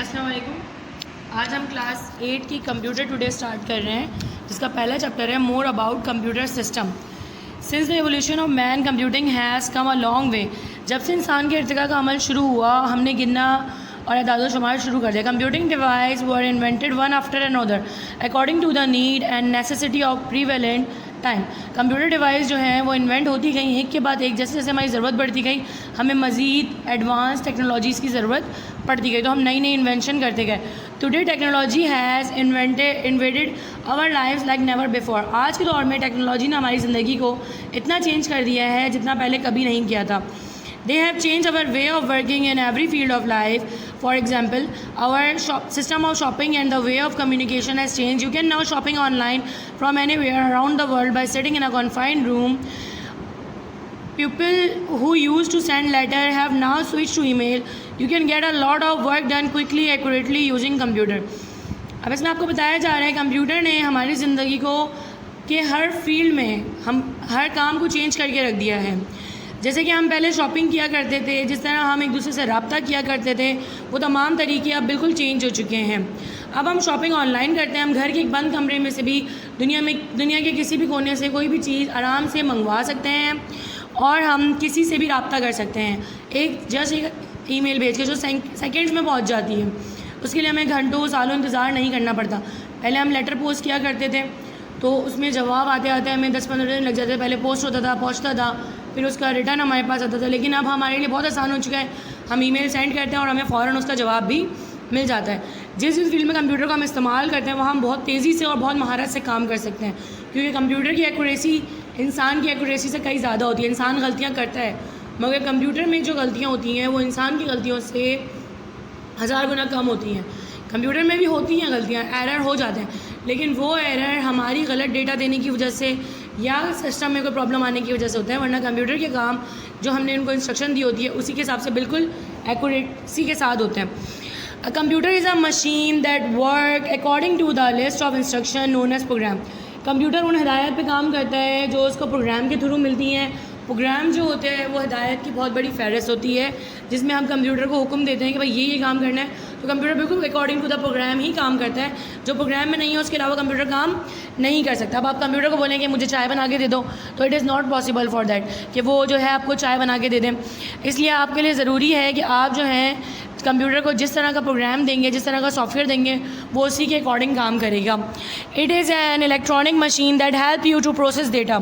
अस्सलाम वालेकुम। आज हम क्लास 8 की कंप्यूटर टुडे स्टार्ट कर रहे हैं, जिसका पहला चैप्टर है more about computer system. Since the evolution of man computing has come a long way. जब से इंसान के इर्तिका का अमल शुरू हुआ, हमने गिनना और अदाद शुमार शुरू कर दिया। Computing device were invented one after another according to the need and necessity of prevalent time. Computer device जो हैं वो इन्वेंट होती गई एक के बाद एक, जैसे जैसे हमारी ज़रूरत बढ़ती गई हमें मज़ीद एडवांस टेक्नोलॉजीज़ की ज़रूरत पड़ती गई, तो हम नई नई इन्वेंशन करते गए। Today technology has invaded our lives like never before. आज के दौर में टेक्नोलॉजी ने हमारी ज़िंदगी को इतना चेंज कर दिया है जितना पहले कभी नहीं किया था। They have changed our way of working in every field of life. For example, our system of shopping and the way of communication has changed. You can now shopping online from anywhere around the world by sitting in a confined room. People who used to send letter have now switched to email. You can get a lot of work done quickly, accurately using computer. अब इसमें आपको बताया जा रहा है computer ने हमारी ज़िंदगी को के हर फील्ड में हम हर काम को चेंज करके रख दिया है। जैसे कि हम पहले शॉपिंग किया करते थे, जिस तरह हम एक दूसरे से रब्ता किया करते थे, वो तमाम तरीके अब बिल्कुल चेंज हो चुके हैं। अब हम शॉपिंग ऑनलाइन करते हैं। हम घर के एक बंद कमरे में से भी दुनिया के किसी भी कोने से कोई भी चीज़ आराम से मंगवा सकते हैं और हम किसी से भी रब्ता कर सकते हैं। एक ईमेल भेज के जो सेकेंड्स में पहुंच जाती है, उसके लिए हमें घंटों सालों इंतज़ार नहीं करना पड़ता। पहले हम लेटर पोस्ट किया करते थे तो उसमें जवाब आते आते हमें 10-15 दिन लग जाते थे। पहले पोस्ट होता था, पहुंचता था, फिर उसका रिटर्न हमारे पास आता था। लेकिन अब हमारे लिए बहुत आसान हो चुका है। हम ईमेल सेंड करते हैं और हमें फ़ौरन उसका जवाब भी मिल जाता है। जिस फील्ड में कंप्यूटर का हम इस्तेमाल करते हैं वहाँ हम बहुत तेज़ी से और बहुत महारत से काम कर सकते हैं, क्योंकि कंप्यूटर की एक्यूरेसी इंसान की एक्यूरेसी से कई ज़्यादा होती है। इंसान गलतियाँ करता है, मगर कंप्यूटर में जो गलतियाँ होती हैं वो इंसान की गलतियों से 1000 गुना कम होती हैं। कंप्यूटर में भी होती हैं गलतियाँ, एरर हो जाते हैं, लेकिन वो एरर हमारी गलत डेटा देने की वजह से या सिस्टम में कोई प्रॉब्लम आने की वजह से होता है। वरना कंप्यूटर के काम जो हमने उनको इंस्ट्रक्शन दी होती है उसी के हिसाब से बिल्कुल एक्यूरेसी के साथ होते हैं। A computer is a machine that work according to the list of instruction known as program. Computer उन हिदायत पे काम करता है जो उसको प्रोग्राम के थ्रू मिलती हैं। प्रोग्राम जो होते हैं वो हिदायत की बहुत बड़ी फहरिस्त होती है, जिसमें हम कंप्यूटर को हुक्म देते हैं कि भाई ये काम करना है, तो कंप्यूटर बिल्कुल अकॉर्डिंग टू द प्रोग्राम ही काम करता है। जो प्रोग्राम में नहीं है उसके अलावा कंप्यूटर काम नहीं कर सकता। अब आप कंप्यूटर को बोलेंगे मुझे चाय बना के दे दो, तो it is not possible for that कि वो जो है आपको चाय बना के दे दें। इसलिए आपके लिए ज़रूरी है कि आप जो है कंप्यूटर को जिस तरह का प्रोग्राम देंगे, जिस तरह का सॉफ्टवेयर देंगे, वो उसी के अकॉर्डिंग काम करेगा। It is an electronic machine that help you to process data.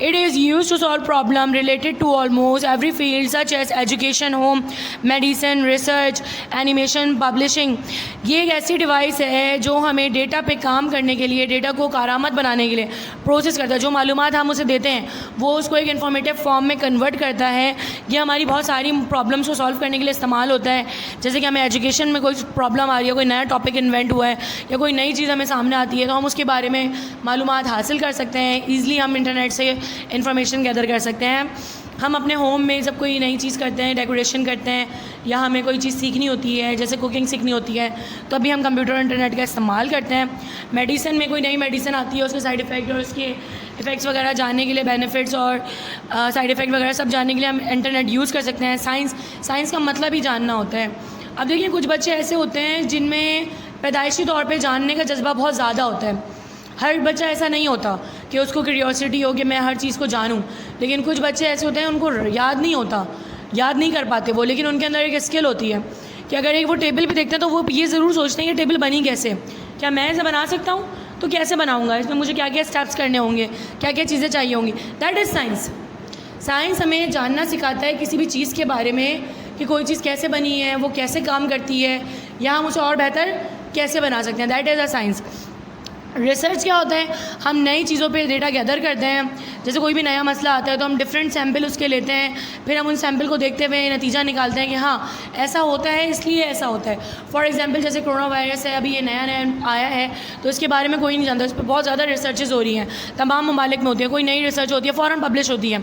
It is use to solve problem related to almost every field such as education, home, medicine, research, animation, publishing. ये एक ऐसी device है जो हमें data पे काम करने के लिए, डेटा को कारआमद बनाने के लिए प्रोसेस करता है। जो मालूमात हम उसे देते हैं वो उसको एक इन्फॉर्मेटिव फॉर्म में कन्वर्ट करता है। ये हमारी बहुत सारी प्रॉब्लम्स को सॉल्व करने के लिए इस्तेमाल होता है। जैसे कि हमें एजुकेशन में कोई प्रॉब्लम आ रही है, कोई नया टॉपिक इन्वेंट हुआ है या कोई नई चीज़ हमें सामने आती है, तो हम उसके बारे में मालूमात हासिल कर सकते हैं। ईज़िली हम इंटरनेट से इंफॉर्मेशन गैदर कर सकते हैं। हम अपने होम में जब कोई नई चीज़ करते हैं, डेकोरेशन करते हैं, या हमें कोई चीज़ सीखनी होती है, जैसे कुकिंग सीखनी होती है, तो अभी हम कंप्यूटर और इंटरनेट का इस्तेमाल करते हैं। मेडिसिन में कोई नई मेडिसिन आती है, उसके साइड इफ़ेक्ट और उसके इफ़ेक्ट्स वगैरह जानने के लिए, बेनिफिट्स और साइड इफ़ेक्ट वगैरह सब जानने के लिए हम इंटरनेट यूज़ कर सकते हैं। साइंस का मतलब ही जानना होता है। अब देखिए, कुछ बच्चे ऐसे होते हैं जिनमें पैदाइशी तौर पे जानने का जज्बा बहुत ज़्यादा होता है। हर बच्चा ऐसा नहीं होता कि उसको क्यूरियोसिटी हो कि मैं हर चीज़ को जानूं, लेकिन कुछ बच्चे ऐसे होते हैं उनको याद नहीं कर पाते वो, लेकिन उनके अंदर एक स्किल होती है कि अगर एक वो टेबल भी देखते हैं तो वो ये ज़रूर सोचते हैं कि टेबल बनी कैसे, क्या मैं इसे बना सकता हूँ, तो कैसे बनाऊँगा, इसमें मुझे क्या क्या स्टेप्स करने होंगे, क्या क्या चीज़ें चाहिए होंगी। That is science. साइंस हमें जानना सिखाता है किसी भी चीज़ के बारे में कि कोई चीज़ कैसे बनी है, वो कैसे काम करती है, या हम उसे और बेहतर कैसे बना सकते हैं। That is a science. Research क्या होता है? हम नई चीज़ों पे डेटा गैदर करते हैं। जैसे कोई भी नया मसला आता है तो हम डिफरेंट सैम्पल उसके लेते हैं, फिर हम उन सैम्पल को देखते हुए नतीजा निकालते हैं कि हाँ ऐसा होता है, इसलिए ऐसा होता है। फॉर एग्जांपल जैसे कोरोना वायरस है, अभी ये नया आया है, तो इसके बारे में कोई नहीं जानता। इस पर बहुत ज़्यादा रिसर्चेज हो रही हैं, तमाम ममालिक में होती है। कोई नई रिसर्च होती है फ़ौरन पब्लिश होती है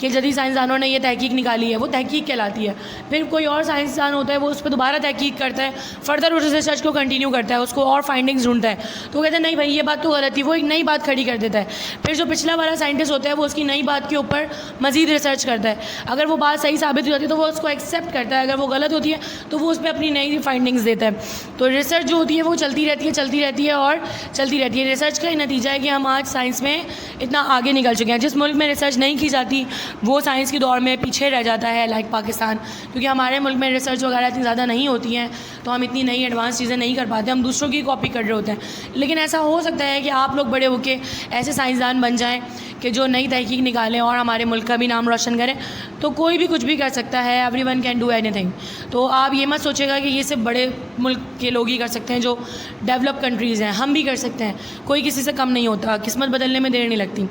कि जदीद साइंसदानों ने ये तहकीक निकाली है, वो तहकीक कहलाती है। फिर कोई और साइंसदान होता है, वो उस पर दोबारा तहकीक करता है, फर्दर उस रिसर्च को कंटिन्यू करता है, उसको और फाइंडिंग्स ढूंढता है, तो वो कहते हैं नहीं भाई ये बात तो गलत थी, वो एक नई बात खड़ी कर देता है। फिर जो पिछला वाला साइंटिस्ट होता है वो उसकी नई बात के ऊपर मज़ीद रिसर्च करता है। अगर वो बात सही साबित हो जाती है तो वो उसको एक्सेप्ट करता है, अगर वो गलत होती है तो वो उस पर अपनी नई फाइंडिंग्स देता है। तो रिसर्च जो होती है वो चलती रहती है और चलती रहती है। रिसर्च का ही नतीजा है कि हम आज साइंस में इतना आगे निकल चुके हैं। जिस मुल्क में रिसर्च नहीं की जाती वो साइंस के दौर में पीछे रह जाता है, लाइक पाकिस्तान, क्योंकि हमारे मुल्क में रिसर्च वगैरह इतनी ज़्यादा नहीं होती हैं तो हम इतनी नई एडवांस चीज़ें नहीं कर पाते, हम दूसरों की कॉपी कर रहे होते हैं। लेकिन ऐसा हो सकता है कि आप लोग बड़े होके ऐसे साइंसदान बन जाएं कि जो नई तहकीक निकालें और हमारे मुल्क का भी नाम रोशन करें। तो कोई भी कुछ भी कर सकता है, एवरीवन कैन डू एनीथिंग। तो आप ये मत सोचेगा कि ये सिर्फ बड़े मुल्क के लोग ही कर सकते हैं, जो डेवलप कंट्रीज़ हैं, हम भी कर सकते हैं। कोई किसी से कम नहीं होता, किस्मत बदलने में देर नहीं लगती।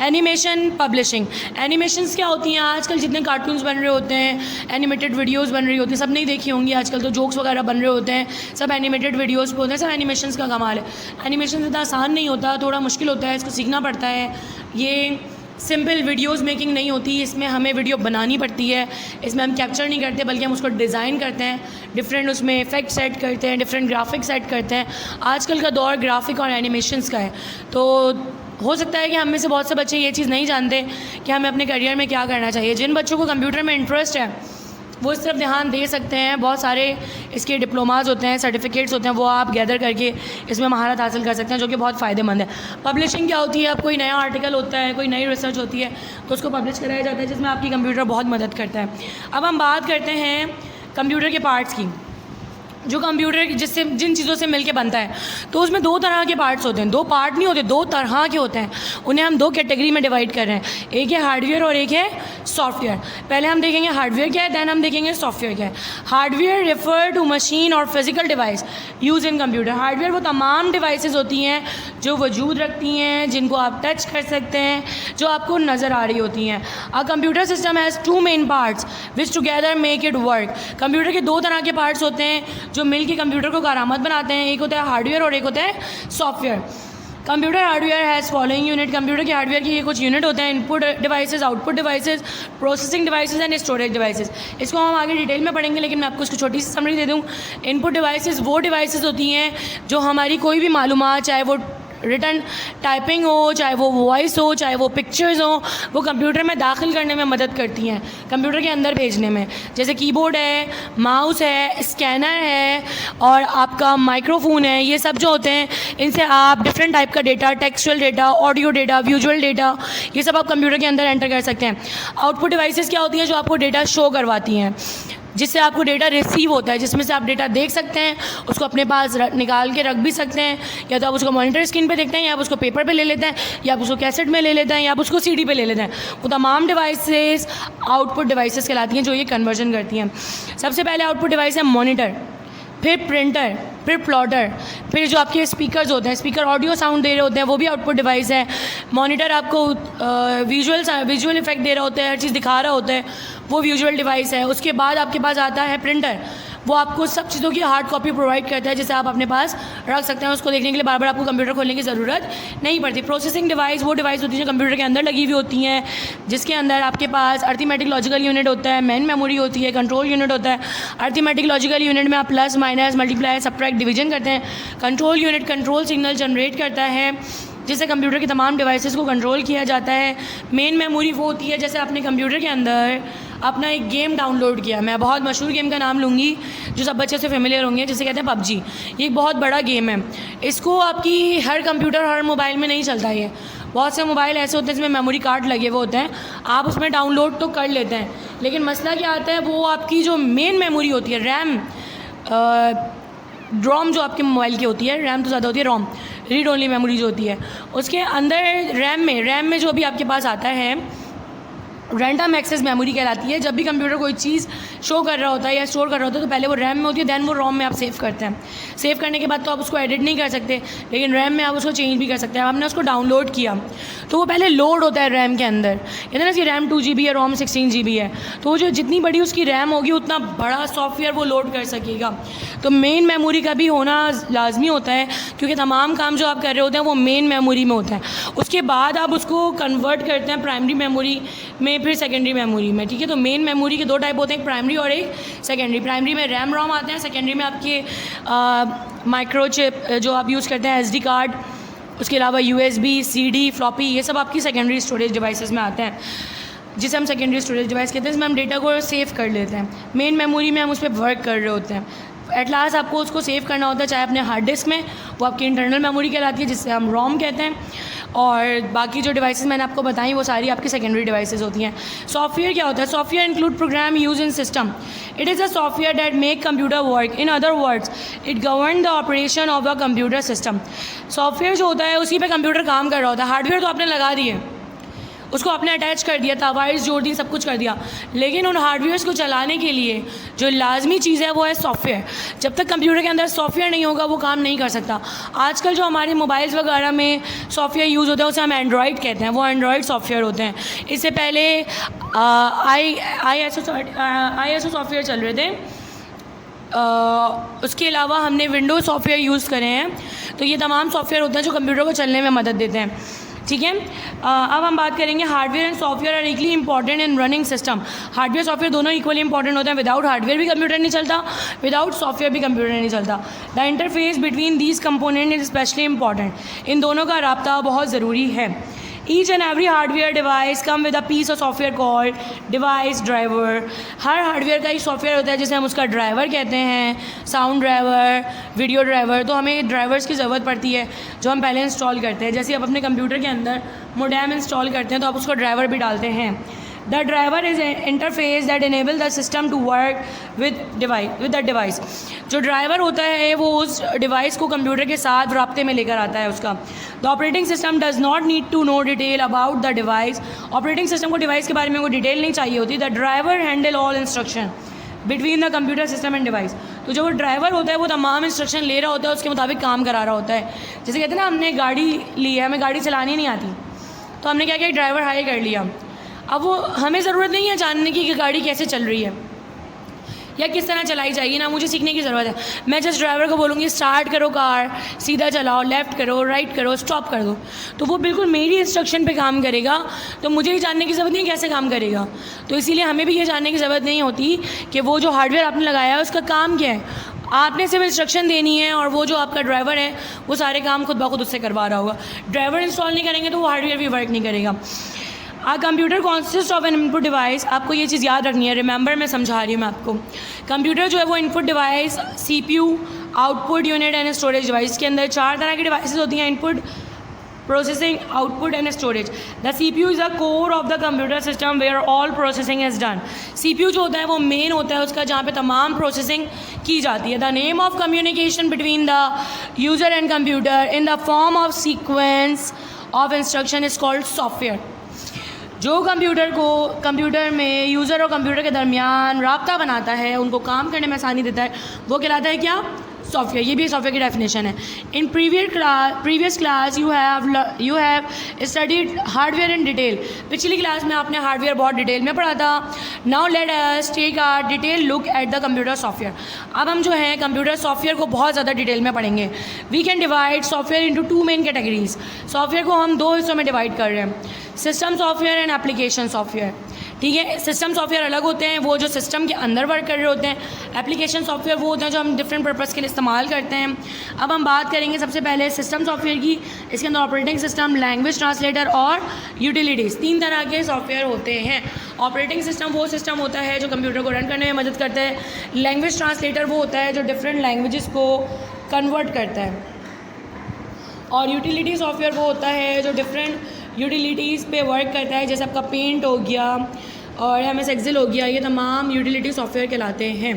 एनिमेशन पब्लिशिंग, एनिमेशंस क्या होती हैं? आजकल जितने कार्टून्स बन रहे होते हैं, एनिमेटेड वीडियोज़ बन रही होती हैं, सब नहीं देखी होंगी आजकल तो जोक्स वगैरह बन रहे होते हैं, सब एनिमेटेड वीडियोज़ पे होते हैं, सब एनिमेशंस का कमाल है। एनिमेशन इतना आसान नहीं होता, थोड़ा मुश्किल होता है, इसको सीखना पड़ता है। ये सिंपल वीडियोज़ मेकिंग नहीं होती, इसमें हमें वीडियो बनानी पड़ती है। इसमें हम कैप्चर नहीं करते बल्कि हम उसको डिज़ाइन करते हैं, डिफरेंट उसमें इफ़ेक्ट सेट करते हैं, डिफरेंट ग्राफिक सेट करते हैं। आजकल का दौर ग्राफिक और एनिमेशंस का है। तो हो सकता है कि हम में से बहुत से बच्चे ये चीज़ नहीं जानते कि हमें अपने करियर में क्या करना चाहिए। जिन बच्चों को कंप्यूटर में इंटरेस्ट है वो इस तरफ ध्यान दे सकते हैं। बहुत सारे इसके डिप्लोमास होते हैं, सर्टिफिकेट्स होते हैं, वो आप गैदर करके इसमें महारत हासिल कर सकते हैं, जो कि बहुत फ़ायदेमंद है। पब्लिशिंग क्या होती है? अब कोई नया आर्टिकल होता है, कोई नई रिसर्च होती है तो उसको पब्लिश कराया जाता है, जिसमें आपकी कंप्यूटर बहुत मदद करता है। अब हम बात करते हैं कंप्यूटर के पार्ट्स की। जो कंप्यूटर जिससे जिन चीज़ों से मिलके बनता है तो उसमें दो तरह के पार्ट्स होते हैं। दो पार्ट नहीं होते, दो तरह के होते हैं। उन्हें हम दो कैटेगरी में डिवाइड कर रहे हैं, एक है हार्डवेयर और एक है सॉफ्टवेयर। पहले हम देखेंगे हार्डवेयर क्या है, दैन हम देखेंगे सॉफ्टवेयर क्या है। हार्डवेयर रेफर टू मशीन और physical device use in computer. Hardware वो तमाम डिवाइसेस होती हैं जो वजूद रखती हैं, जिनको आप टच कर सकते हैं, जो आपको नज़र आ रही होती हैं। A computer system has two main parts which together make it work. Computer के दो तरह के पार्ट्स होते हैं जो मिल के कंप्यूटर को कारआमद बनाते हैं। एक होता है हार्डवेयर और एक होता है software. Computer hardware has following unit. Computer के हार्डवेयर की ये कुछ यूनिट होते हैं: input devices, output devices, processing devices and storage devices. इसको हम आगे डिटेल में पढ़ेंगे, लेकिन मैं आपको इसको छोटी सी समरी दे दूँ। इनपुट डिवाइसेस वो डिवाइसेस होती हैं जो हमारी कोई भी मालूमात, चाहे वो रिटन टाइपिंग हो, चाहे वो वॉइस हो, चाहे वो पिक्चर्स हो, वो कंप्यूटर में दाखिल करने में मदद करती हैं, कंप्यूटर के अंदर भेजने में। जैसे कीबोर्ड है, माउस है, स्कैनर है और आपका माइक्रोफोन है। ये सब जो होते हैं इनसे आप डिफरेंट टाइप का data, textual data, audio data, visual data, ये सब आप कंप्यूटर के अंदर एंटर कर सकते हैं। आउटपुट डिवाइसेस क्या होती हैं? जो आपको डेटा शो करवाती हैं, जिससे आपको डेटा रिसीव होता है, जिसमें से आप डेटा देख सकते हैं, उसको अपने पास निकाल के रख भी सकते हैं, या तो आप उसको मॉनिटर स्क्रीन पे देखते हैं, या आप उसको पेपर पे ले लेते हैं, या आप उसको कैसेट में ले लेते हैं, या आप उसको सीडी पे ले लेते हैं। वो तमाम डिवाइसेस आउटपुट डिवाइसेस कहलाती हैं जो ये कन्वर्जन करती हैं। सबसे पहले आउटपुट डिवाइस है मॉनिटर, फिर प्रिंटर, फिर प्लॉटर, फिर जो आपके स्पीकर्स होते हैं, स्पीकर ऑडियो साउंड दे रहे होते हैं, वो भी आउटपुट डिवाइस है। मॉनिटर आपको विजुअल इफेक्ट दे रहा होता है, हर चीज़ दिखा रहा होता है, वो विजुअल डिवाइस है। उसके बाद आपके पास आता है प्रिंटर, वो आपको सब चीज़ों की हार्ड कॉपी प्रोवाइड करता है, जिसे आप अपने पास रख सकते हैं। उसको देखने के लिए बार बार आपको कंप्यूटर खोलने की ज़रूरत नहीं पड़ती। प्रोसेसिंग डिवाइस वो डिवाइस होती है जो कंप्यूटर के अंदर लगी हुई होती हैं, जिसके अंदर आपके पास अर्थमेटिक लॉजिकल यूनिट होता है, मेन मेमोरी होती है, कंट्रोल यूनिट होता है। अर्थमेटिक लॉजिकल यूनिट में आप plus, minus, multiply, subtract, division करते हैं। Control unit control signal generate करता है, जिससे कंप्यूटर की तमाम डिवाइसेस को कंट्रोल किया जाता है। मेन मेमोरी वो होती है, जैसे आपने कंप्यूटर के अंदर अपना एक गेम डाउनलोड किया, मैं बहुत मशहूर गेम का नाम लूँगी जो सब बच्चे से फेमिलियर होंगे, जिसे कहते हैं पबजी। ये एक बहुत बड़ा गेम है, इसको आपकी हर कंप्यूटर, हर मोबाइल में नहीं चलता। ये बहुत से मोबाइल ऐसे होते हैं जिसमें मेमोरी कार्ड लगे हुए होते हैं, आप उसमें डाउनलोड तो कर लेते हैं, लेकिन मसला क्या आता है, वो आपकी जो मेन मेमोरी होती है, रैम, रोम जो आपके मोबाइल की होती है, रैम तो ज़्यादा होती है, रोम रीड ओनली मेमोरी जो होती है, उसके अंदर रैम में जो भी आपके पास आता है रैंडम एक्सेस मेमोरी कहलाती है। जब भी कंप्यूटर कोई चीज़ शो कर रहा होता है या स्टोर कर रहा होता है तो पहले वो रैम में होती है, दैन वो रोम में आप सेव करते हैं। सेव करने के बाद तो आप उसको एडिट नहीं कर सकते, लेकिन रैम में आप उसको चेंज भी कर सकते हैं। हमने उसको डाउनलोड किया तो वो पहले लोड होता है रैम के अंदर, कहते हैं ना कि रैम 2 GB है, रोम 16 GB है, तो वो जो जितनी बड़ी उसकी रैम होगी उतना बड़ा सॉफ्टवेयर वो लोड कर सकेगा। तो मेन मेमोरी का भी होना लाजमी होता है, क्योंकि तमाम काम जो आप कर रहे होते हैं वो मेन मेमोरी में होता है। उसके बाद आप उसको कन्वर्ट करते हैं प्राइमरी मेमोरी में, फिर सेकेंडरी मेमोरी में, ठीक है। तो मेन मेमोरी के दो टाइप होते हैं, एक प्राइमरी और एक सेकेंडरी। प्राइमरी में रैम रोम आते हैं, सेकेंडरी में आपके माइक्रोचिप जो आप यूज़ करते हैं, SD कार्ड, उसके अलावा USB, CD, फ्लॉपी, ये सब आपकी सेकेंडरी स्टोरेज डिवाइसेस में आते हैं, जिसे हम सेकेंडरी स्टोरेज डिवाइस कहते हैं। इसमें हम डेटा को सेव कर लेते हैं। मेन मेमोरी में हम उस पर वर्क कर रहे होते हैं। एट लास्ट आपको उसको सेव करना होता है, चाहे अपने हार्ड डिस्क में, वो आपकी इंटरनल मेमोरी कहलाती है, जिससे हम रोम कहते हैं। और बाकी जो डिवाइसेस मैंने आपको बताई वो सारी आपकी सेकेंडरी डिवाइसेस होती हैं। सॉफ्टवेयर क्या होता है? Software include program use in system. It is a software that make computer work. In other words, it govern the operation of the computer system. Software जो होता है उसी पे कंप्यूटर काम कर रहा होता है। हार्डवेयर तो आपने लगा दिए, उसको आपने अटैच कर दिया था, वायर्स जोड़ दी, सब कुछ कर दिया, लेकिन उन हार्डवेयर्स को चलाने के लिए जो लाजमी चीज़ है वो है सॉफ्टवेयर। जब तक कंप्यूटर के अंदर सॉफ्टवेयर नहीं होगा वो काम नहीं कर सकता। आजकल जो हमारे मोबाइल्स वगैरह में सॉफ्टवेयर यूज़ होता है उसे हम एंड्रॉयड कहते हैं, वो एंड्रॉयड सॉफ्टवेयर होते हैं। इससे पहले ISO सॉफ्टवेयर चल रहे थे, उसके अलावा हमने विंडोज़ सॉफ्टवेयर यूज़ करे हैं। तो ये तमाम सॉफ्टवेयर होते हैं जो कंप्यूटर को चलने में मदद देते हैं, ठीक है। अब हम बात करेंगे hardware and software are equally important in running system. Hardware software दोनों इक्वली इंपॉर्टेंट होते हैं। विदाउट हार्डवेयर भी कंप्यूटर नहीं चलता, विदाउट सॉफ्टवेयर भी कंप्यूटर नहीं चलता। The interface between these component is specially important. इन दोनों का राब्ता बहुत ज़रूरी है। Each and every hardware device come with a piece of software called device driver। Her hardware का एक सॉफ्टवेयर होता है जिसे हम उसका ड्राइवर कहते हैं, साउंड ड्राइवर, वीडियो ड्राइवर। तो हमें ड्राइवर्स की ज़रूरत पड़ती है जो हम पहले इंस्टॉल करते हैं। जैसे आप अपने कंप्यूटर के अंदर मोडेम इंस्टॉल करते हैं तो आप उसको ड्राइवर भी डालते हैं। The driver is interface that enable the system to work with the device. जो ड्राइवर होता है वो उस डिवाइस को कंप्यूटर के साथ राब्ते में लेकर आता है उसका। The operating system does not need to know detail about the device. Operating system को डिवाइस के बारे में कोई डिटेल नहीं चाहिए होती। The driver handle all instruction between the computer system and device. तो जो वो ड्राइवर होता है वो तमाम इंस्ट्रक्शन ले रहा होता है, उसके मुताबिक काम करा रहा होता है। जैसे कहते हैं ना, हमने गाड़ी ली है, हमें गाड़ी चलानी नहीं आती, तो हमने क्या किया, ड्राइवर हायर कर लिया। अब वो हमें ज़रूरत नहीं है जानने की कि गाड़ी कैसे चल रही है या किस तरह चलाई जाएगी, ना मुझे सीखने की ज़रूरत है। मैं जस्ट ड्राइवर को बोलूँगी स्टार्ट करो कार, सीधा चलाओ, लेफ़्ट करो, राइट करो, स्टॉप कर दो, तो वो बिल्कुल मेरी इंस्ट्रक्शन पे काम करेगा। तो मुझे ये जानने की ज़रूरत नहीं है कैसे काम करेगा। तो इसीलिए हमें भी ये जानने की ज़रूरत नहीं होती कि वो जो हार्डवेयर आपने लगाया है उसका काम क्या है। आपने सिर्फ इंस्ट्रक्शन देनी है और वो जो आपका ड्राइवर है वो सारे काम खुद ब खुद उससे करवा रहा होगा। ड्राइवर इंस्टॉल नहीं करेंगे तो वो हार्डवेयर भी वर्क नहीं करेगा। Computer consist of N input device. आपको ये चीज़ याद रखनी है, रिमेंबर मैं समझा रही हूँ मैं आपको। कंप्यूटर जो है वो input device, CPU, output unit and storage device. के अंदर 4 तरह की डिवाइसेस होती हैं, input, processing, output and storage. The CPU is the core of the computer system where all processing is done. CPU जो होता है वो मेन होता है उसका, जहाँ पे तमाम प्रोसेसिंग की जाती है। The name of communication between the user and computer in the form of sequence of instruction is called software. जो कंप्यूटर में यूज़र और कंप्यूटर के दरमियान राब्ता बनाता है, उनको काम करने में आसानी देता है, वो कहलाता है क्या, सॉफ्टवेयर। ये भी सॉफ्टवेयर की डेफिनेशन है। In previous class you have studied hardware in detail. पिछली क्लास में आपने हार्डवेयर बहुत डिटेल में पढ़ा था। Now let us take a detail look at the computer software. अब हम जो है कंप्यूटर सॉफ्टवेयर को बहुत ज़्यादा डिटेल में पढ़ेंगे। We can divide software into 2 main categories. Software को हम 2 हिस्सों में डिवाइड कर रहे हैं, system software and application software. ठीक है, सिस्टम सॉफ्टवेयर अलग होते हैं, वो जो सिस्टम के अंदर वर्क कर रहे होते हैं। एप्लीकेशन सॉफ्टवेयर वो होते हैं जो हम डिफरेंट पर्पज़ के लिए इस्तेमाल करते हैं। अब हम बात करेंगे सबसे पहले सिस्टम सॉफ्टवेयर की। इसके अंदर ऑपरेटिंग सिस्टम, लैंग्वेज ट्रांसलेटर और यूटिलिटीज़, 3 तरह के सॉफ्टवेयर होते हैं। ऑपरेटिंग सिस्टम वो सिस्टम होता है जो कंप्यूटर को रन करने में मदद करता है। लैंग्वेज ट्रांसलेटर वो होता है जो डिफरेंट लैंग्वेजेस को कन्वर्ट करता है। और यूटिलिटी सॉफ्टवेयर वो होता है जो डिफरेंट यूटिलिटीज़ पे वर्क करता है, जैसे आपका पेंट हो गया और MS एक्सेल हो गया, ये तमाम यूटिलिटी सॉफ्टवेयर कहलाते हैं।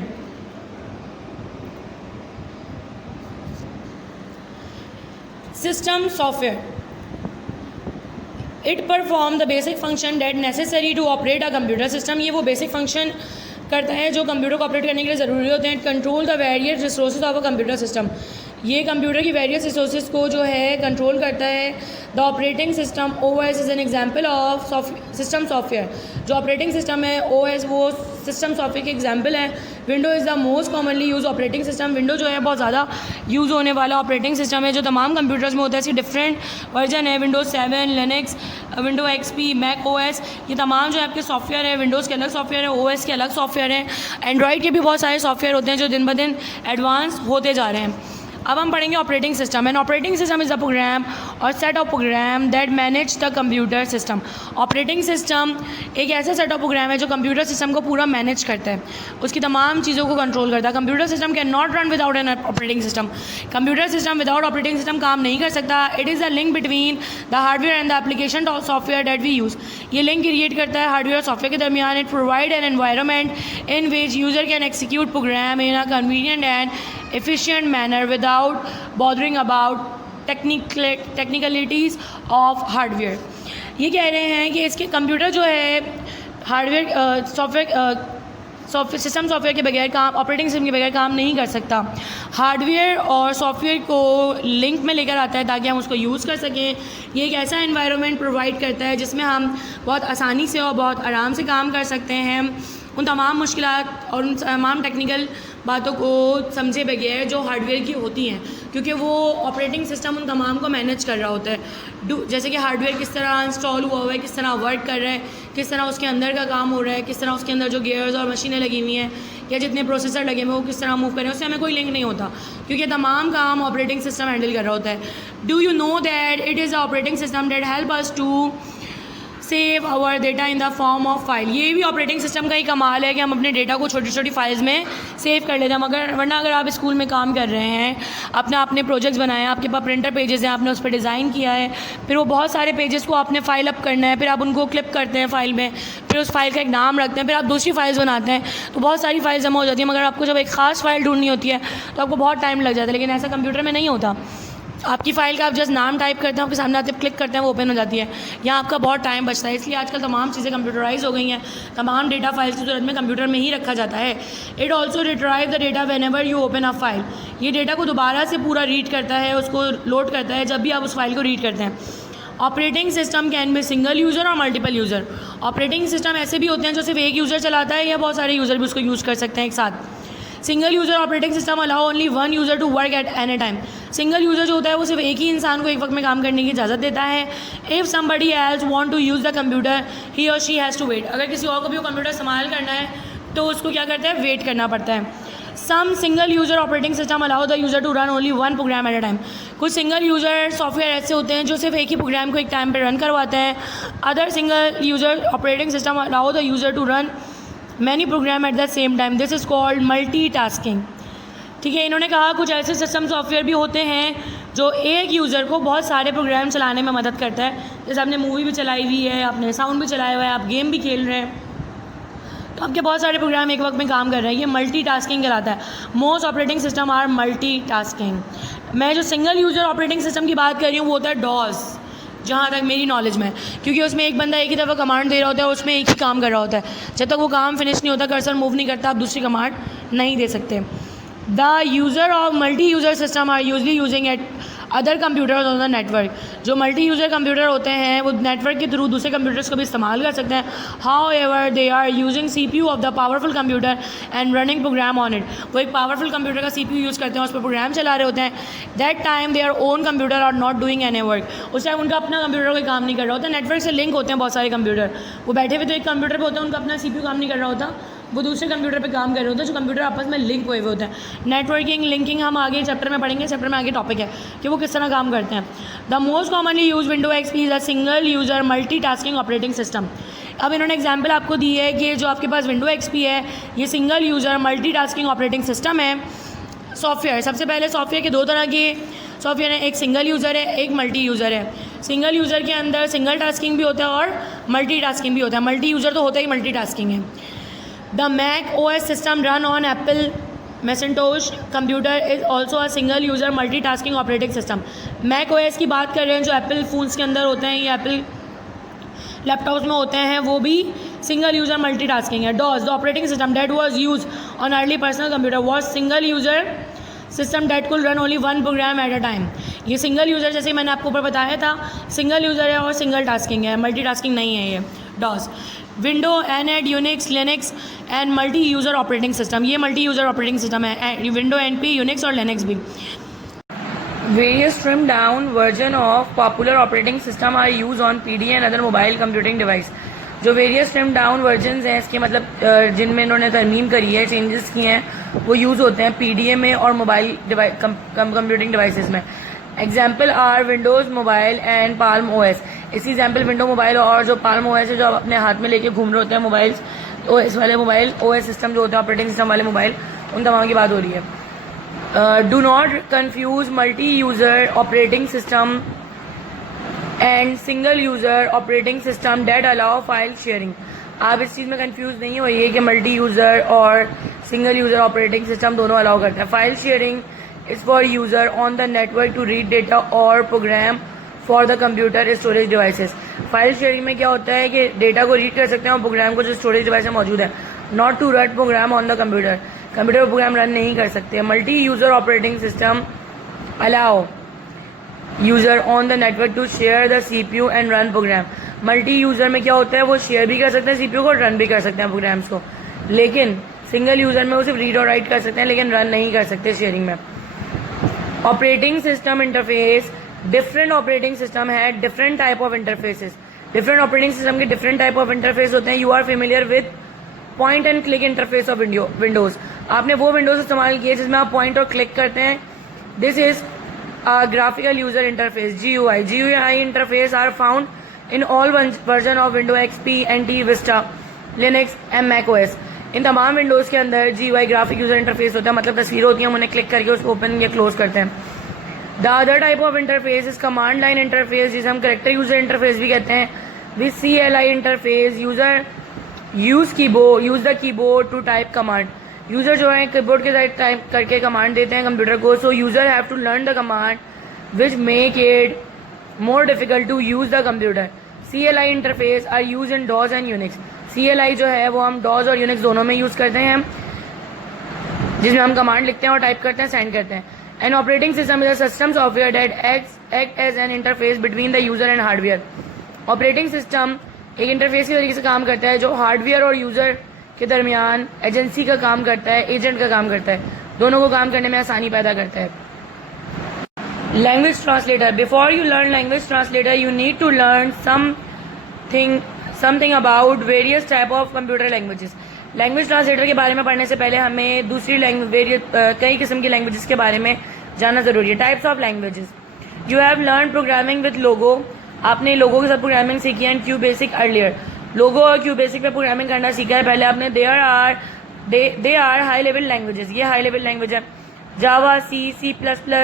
System software, it perform the basic function that necessary to operate a computer system. ये वो बेसिक फंक्शन करता है जो कंप्यूटर को ऑपरेट करने के लिए ज़रूरी होते हैं। Control the various resources of a computer system. ये कंप्यूटर की वेरियस रिसोर्सेज को जो है कंट्रोल करता है। The operating system OS is an example of system software. जो ऑपरेटिंग सिस्टम है OS वो सिस्टम सॉफ्टवेयर की एग्जाम्पल है। Window is the most commonly use operating system. Window जो है बहुत ज़्यादा यूज़ होने वाला ऑपरेटिंग सिस्टम है जो तमाम कंप्यूटर्स में होता है। इसकी डिफरेंट वर्जन है, Windows 7, Linux, window XP, Mac OS। ये तमाम जो है आपके सॉफ्टवेयर है, विंडोज़ के अलग सॉफ्टवेयर है, OS के अलग सॉफ्टवेयर हैं। एंड्रॉयड के भी बहुत सारे सॉफ्टवेयर होते हैं जो दिन ब दिन एडवांस होते जा रहे हैं। अब हम पढ़ेंगे operating system. And operating system is a program or set of program that manage the computer system. Operating system एक ऐसा सेट ऑफ प्रोग्राम है जो कंप्यूटर सिस्टम को पूरा मैनेज करता है, उसकी तमाम चीज़ों को कंट्रोल करता है। Computer system can not run without an operating system. Computer system without operating system काम नहीं कर सकता। It is the link between the hardware and the application software that we use. ये लिंक क्रिएट करता है hardware और software के दरमियान। It provide an environment in which user can execute program in a convenient and efficient manner without bothering about technicalities of hardware। ये कह रहे हैं कि इसके कंप्यूटर जो है हार्डवेयर सॉफ्टवेयर सिस्टम सॉफ्टवेयर के बगैर काम, ऑपरेटिंग सिस्टम के बगैर काम नहीं कर सकता। हार्डवेयर और सॉफ्टवेयर को लिंक में लेकर आता है ताकि हम उसको यूज़ कर सकें। ये एक ऐसा एनवायरनमेंट प्रोवाइड करता है जिसमें हम बहुत आसानी से और बहुत आराम से काम कर सकते हैं, उन तमाम मुश्किलात और उन तमाम टेक्निकल बातों को समझे बगैर जो हार्डवेयर की होती हैं, क्योंकि वो ऑपरेटिंग सिस्टम उन तमाम को मैनेज कर रहा होता है। जैसे कि हार्डवेयर किस तरह इंस्टॉल हुआ हुआ है, किस तरह वर्क कर रहा है, किस तरह उसके अंदर का काम हो रहा है, किस तरह उसके अंदर जो गियर्स और मशीनें लगी हुई हैं या जितने प्रोसेसर लगे हुए वो किस तरह मूव कर रहे हैं, उससे हमें कोई लिंक नहीं होता, क्योंकि तमाम काम ऑपरेटिंग सिस्टम हैंडल कर रहा होता है। Do you know that it is operating system that help us to save our data in the form of file. ये भी ऑपरेटिंग सिस्टम का ही कमाल है कि हम अपने डेटा को छोटी छोटी फाइल्स में सेव कर लेते हैं। मगर वरना अगर आप स्कूल में काम कर रहे हैं, अपने प्रोजेक्ट्स बनाए हैं, आपके पास प्रिंटर पेजेस हैं, आपने उस पर डिज़ाइन किया है, फिर वो बहुत सारे पेजेस को आपने फाइल अप करना है, फिर आप उनको क्लिप करते हैं फाइल में, फिर उस फाइल का एक नाम रखते हैं, फिर आप दूसरी फाइल्स बनाते हैं, तो बहुत सारी फाइल्स जमा हो जाती है। मगर आपको जब एक ख़ास फाइल ढूंढनी होती है तो आपको बहुत टाइम लग जाता है, लेकिन ऐसा कंप्यूटर में नहीं होता। आपकी फ़ाइल का आप जस्ट नाम टाइप करते हैं, आपके सामने आते क्लिक करते हैं, वो ओपन हो जाती है। यहाँ आपका बहुत टाइम बचता है, इसलिए आजकल तमाम चीज़ें कंप्यूटराइज हो गई हैं। तमाम डेटा फाइल्स की सूरत में कंप्यूटर में ही रखा जाता है। It also retrieve the data when ever you open a file. ये डेटा को दोबारा से पूरा रीड करता है, उसको लोड करता है जब भी आप उस फाइल को रीड करते हैं। Operating system can be single user और मल्टीपल यूज़र। ऑपरेटिंग सिस्टम ऐसे भी होते हैं जो सिर्फ एक यूज़र चलाता है या बहुत सारे यूज़र भी उसको यूज़ कर सकते हैं एक साथ। Single user operating system allow only one user to work at any time. Single user जो होता है वो सिर्फ एक ही इंसान को एक वक्त में काम करने की इजाज़त देता है। If somebody else want to use the computer he or she has to wait. अगर किसी और को भी वो कंप्यूटर इस्तेमाल करना है तो उसको क्या करता है, वेट करना पड़ता है। Some single user operating system allow the user to run only one program at a time. कुछ सिंगल यूज़र सॉफ्टवेयर ऐसे होते हैं जो सिर्फ एक ही प्रोग्राम को एक टाइम पर रन करवाते हैं। Other single user operating system allow the user to run many program at the same time. This is called multitasking. ठीक है, इन्होंने कहा कुछ ऐसे सिस्टम सॉफ्टवेयर भी होते हैं जो एक यूज़र को बहुत सारे प्रोग्राम चलाने में मदद करता है। जैसे आपने मूवी भी चलाई हुई है, आपने साउंड भी चलाया हुआ है, आप गेम भी खेल रहे हैं, तो आपके बहुत सारे प्रोग्राम एक वक्त में काम कर रहे हैं। ये मल्टीटास्किंग कहलाता है। Most operating system are multitasking. मैं जो सिंगल यूज़र ऑपरेटिंग सिस्टम की बात कर रही हूँ वो होता है डॉस, जहाँ तक मेरी नॉलेज में, क्योंकि उसमें एक बंदा एक ही दफ़ा कमांड दे रहा होता है और उसमें एक ही काम कर रहा होता है। जब तक वो काम फिनिश नहीं होता, कर्सर मूव नहीं करता, आप दूसरी कमांड नहीं दे सकते। The user of multi user system are usually using at other computers on the network. जो मल्टी यूज़र कंप्यूटर होते हैं वो नेटवर्क के थ्रू दूसरे कंप्यूटर्स को भी इस्तेमाल कर सकते हैं। However they are using CPU of the powerful computer and running program on it. वो एक पावरफुल कंप्यूटर का CPU यूज़ करते हैं, उस पर प्रोग्राम चला रहे होते हैं। That time their own computer are not doing any work. उस टाइम उनका अपना कंप्यूटर कोई काम नहीं कर रहा होता। नेटवर्क से लिंक होते हैं बहुत सारे कंप्यूटर, वो बैठे हुए तो एक कंप्यूटर पर होते हैं, उनका अपना CPU काम नहीं कर रहा होता, वो दूसरे कंप्यूटर पे काम कर रहे होते हैं, जो कंप्यूटर आपस में लिंक हुए होते हैं। नेटवर्किंग लिंकिंग हम आगे चैप्टर में पढ़ेंगे, चैप्टर में आगे टॉपिक है कि वो किस तरह काम करते हैं। The most commonly use window XP is a single user multitasking operating system. अब इन्होंने एग्जांपल आपको दी है कि जो आपके पास विंडो एक्सपी है ये single user multitasking operating system है। सॉफ्टवेयर, सबसे पहले सॉफ्टवेयर के दो तरह के सॉफ्टवेयर है, एक सिंगल यूज़र है, एक मल्टी यूज़र है। सिंगल यूज़र के अंदर सिंगल टास्किंग भी होता है और मल्टीटास्किंग भी होता है। मल्टी यूज़र तो होता ही मल्टीटास्किंग है। The Mac OS system run on Apple Macintosh computer is also a single user multitasking operating system। Mac OS की बात कर रहे हैं, जो Apple फ़ोन्स के अंदर होते हैं या Apple लैपटॉप्स में होते हैं, वो भी सिंगल यूज़र मल्टीटास्किंग है। DOS the operating system that was used on early personal computer was single user system that could run only one program at a time. ये सिंगल यूज़र, जैसे मैंने आपको ऊपर बताया था, सिंगल यूज़र है और सिंगल टास्किंग है, मल्टीटास्किंग नहीं है ये डॉस। विंडो, एनएड, Unix, Linux and multi user operating system, ये मल्टी यूज़र ऑपरेटिंग सिस्टम है। विंडो, एनपी, यूनिक्स और लिनक्स भी। Various trim down version of popular operating system are use on PD and other mobile computing device. जो various trim down version हैं, इसके मतलब जिनमें इन्होंने तरमीम करी है, चेंजेस किए हैं, वो यूज़ होते हैं PDA में और मोबाइल कंप्यूटिंग डिवाइसेस में। Example are Windows mobile and Palm OS। इसकी एग्जाम्पल विंडो मोबाइल और जो पाल्म OS है जो आप अपने हाथ में लेके घूम रहे होते हैं मोबाइल्स, OS वाले मोबाइल, OS सिस्टम जो होते हैं ऑपरेटिंग सिस्टम वाले मोबाइल, उन तमाम की बात हो रही है। Do not confuse multi user operating system and single user operating system that allow file sharing. आप इस चीज़ में कंफ्यूज नहीं होइए कि मल्टी यूज़र और सिंगल यूज़र ऑपरेटिंग सिस्टम दोनों अलाउ करते हैं। File sharing is for user on the network to read data और program for the computer storage devices. File sharing में क्या होता है कि डेटा को रीड कर सकते हैं और प्रोग्राम को जो स्टोरेज डिवाइस में मौजूद है, not to run program on the computer. Computer पर प्रोग्राम रन नहीं कर सकते। Multi user operating system allow user on the network to share the CPU and run program. Multi user में क्या होता है, वो शेयर भी कर सकते हैं CPU को और रन भी कर सकते हैं प्रोग्राम्स को, लेकिन सिंगल यूज़र में वो सिर्फ रीड और राइट कर सकते हैं लेकिन रन नहीं कर सकते शेयरिंग में। Operating system interface, different operating system है different type of interfaces. Different operating system के डिफरेंट टाइप ऑफ इंटरफेस होते हैं। You are familiar with point and click interface of Windows. आपने वो विंडोज़ इस्तेमाल किए जिसमें आप पॉइंट और क्लिक करते हैं। This is graphical user interface GUI. GUI interface are found in all version of Windows XP, NT, Vista, Linux and Mac OS. इन तमाम विंडोज़ के अंदर GUI ग्राफिक यूज़र इंटरफेस होता है, मतलब तस्वीर होती है, हम उन्हें क्लिक करके उसको ओपन या क्लोज करते हैं। The other type of interface is command line interface, जिसे हम करेक्टर यूज़र इंटरफेस भी कहते हैं। With CLI interface user use the keyboard to type command. User जो है कीबोर्ड के साथ टाइप करके कमांड देते हैं कंप्यूटर को। So user have to learn the command which make it more difficult to use the computer. CLI interface are use in DOS and Unix. CLI जो है वो हम DOS और यूनिक्स दोनों में यूज़ करते हैं, जिसमें हम कमांड लिखते हैं और टाइप करते हैं, सेंड करते हैं। An operating system is a system software that act as an interface between the user and hardware. Operating system एक इंटरफेस के तरीके से काम करता है जो हार्डवेयर और यूज़र के दरमियान एजेंसी का काम करता है, एजेंट का काम करता है, दोनों को काम करने में आसानी पैदा करता है। Language translator, before you learn language translator you need to learn something about various type of computer languages. Language translator के बारे में पढ़ने से पहले हमें दूसरी कई किस्म की लैंग्वेजेस के बारे में जानना जरूरी है। Types of languages, you have learn programming with Logo. आपने लोगो के साथ प्रोग्रामिंग सीखी है। And Q Basic earlier, Logo और क्यू बेसिक पे प्रोग्रामिंग करना सीखा है पहले आपने। They are high level languages, ये हाई लेवल लैंग्वेज है। Java, C++,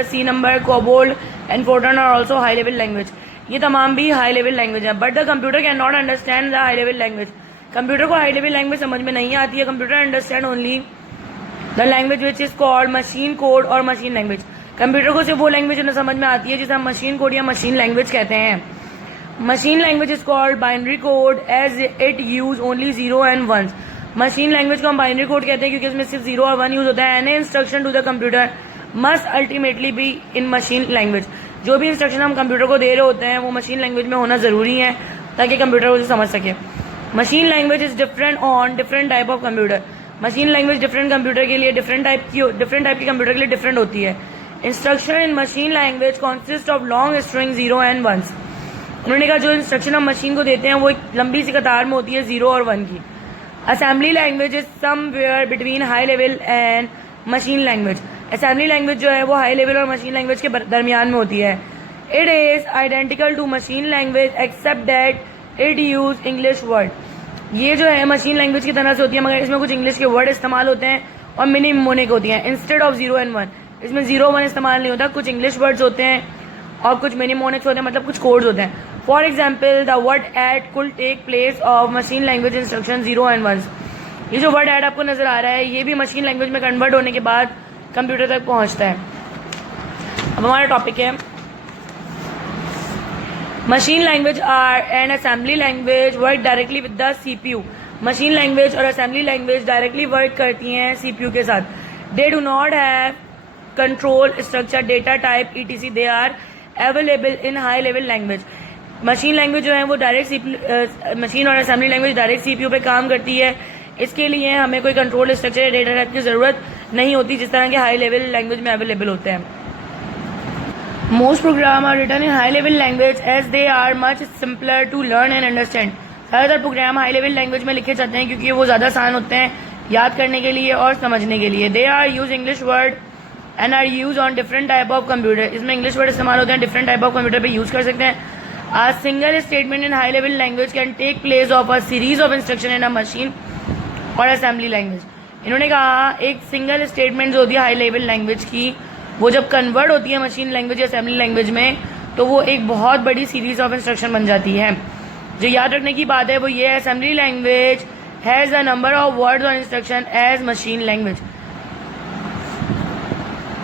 C number, COBOL and Fortran are also high level language. ये तमाम भी हाई लेवल लैंग्वेज है। But the computer can not understand the high level language. Computer को high level language समझ में नहीं आती है। Computer understand only the language which is called machine code और मशीन लैंग्वेज। कंप्यूटर को सिर्फ वो लैंग्वेज समझ में आती है जिसे हम मशीन कोड या मशीन लैंग्वेज कहते हैं। Machine language is called binary code as it use only 0 and 1। Machine language को हम बाइनरी कोड कहते हैं क्योंकि इसमें सिर्फ 0 और 1 यूज होता है। Any instruction to the computer must ultimately be in machine language. जो भी इंस्ट्रक्शन हम कंप्यूटर को दे रहे होते हैं वो मशीन लैंग्वेज में होना जरूरी है ताकि कंप्यूटर उसे समझ सके। Machine language is different on different type of computer. Machine language different computer के लिए डिफरेंट टाइप के कंप्यूटर के लिए डिफरेंट होती है। Instruction in machine language consist of long string 0 and 1। उन्होंने कहा जो इंस्ट्रक्शन हम मशीन को देते हैं वो एक लंबी सी कतार में होती है 0 और 1 की। Assembly language is somewhere between high level and machine language. Assembly language जो है वो हाई लेवल और मशीन लैंग्वेज के दरमियान में होती है। It is identical to machine language except that it use English word. ये जो है मशीन लैंग्वेज की तरह से होती है मगर इसमें कुछ इंग्लिश के वर्ड इस्तेमाल होते हैं और मिनी मोनिक होती हैं इंस्टेड ऑफ 0 and 1। इसमें 0 1 इस्तेमाल नहीं होता, कुछ इंग्लिश वर्ड्स होते हैं और कुछ मिनिमोनिक्स होते हैं, मतलब कुछ कोड्स होते हैं। For example the word add could take place of machine language instruction 0 and 1। ये जो वर्ड एड आपको नजर आ रहा है ये भी मशीन लैंग्वेज में कन्वर्ट होने के बाद कंप्यूटर तक पहुंचता है। अब हमारा टॉपिक है machine language or and assembly language work directly with the CPU। Machine language और असेंबली लैंग्वेज डायरेक्टली वर्क करती हैं CPU के साथ। They do not have control structure data type ETC। They are available in high level language. Machine language जो है वो direct machine और assembly language direct CPU पे काम करती है। इसके लिए हमें कोई कंट्रोल स्ट्रक्चर या डेटा टाइप की जरूरत नहीं होती जिस तरह के हाई लेवल लैंग्वेज में अवेलेबल होते हैं। Most program are written in high level language as they are much simpler to learn and understand. ज़्यादातर प्रोग्राम हाई लेवल लैंग्वेज में लिखे जाते हैं क्योंकि वो ज़्यादा आसान होते हैं याद करने के लिए और समझने के लिए। They are use English word and are use on different type of computer. इसमें इंग्लिश वर्ड इस्तेमाल होते हैं, डिफरेंट टाइप ऑफ कंप्यूटर पे यूज कर सकते हैं। A single statement in high level language can take place of a series of instruction in a machine और assembly language। इन्होंने कहा एक सिंगल स्टेटमेंट जो होती है हाई लेवल लैंग्वेज की, वो जब कन्वर्ट होती है मशीन लैंग्वेज या असेंबली लैंग्वेज में, तो वो एक बहुत बड़ी सीरीज ऑफ इंस्ट्रक्शन बन जाती है। जो याद रखने की बात है वो ये है, assembly language has a number of words और इंस्ट्रक्शन एज मशीन लैंग्वेज।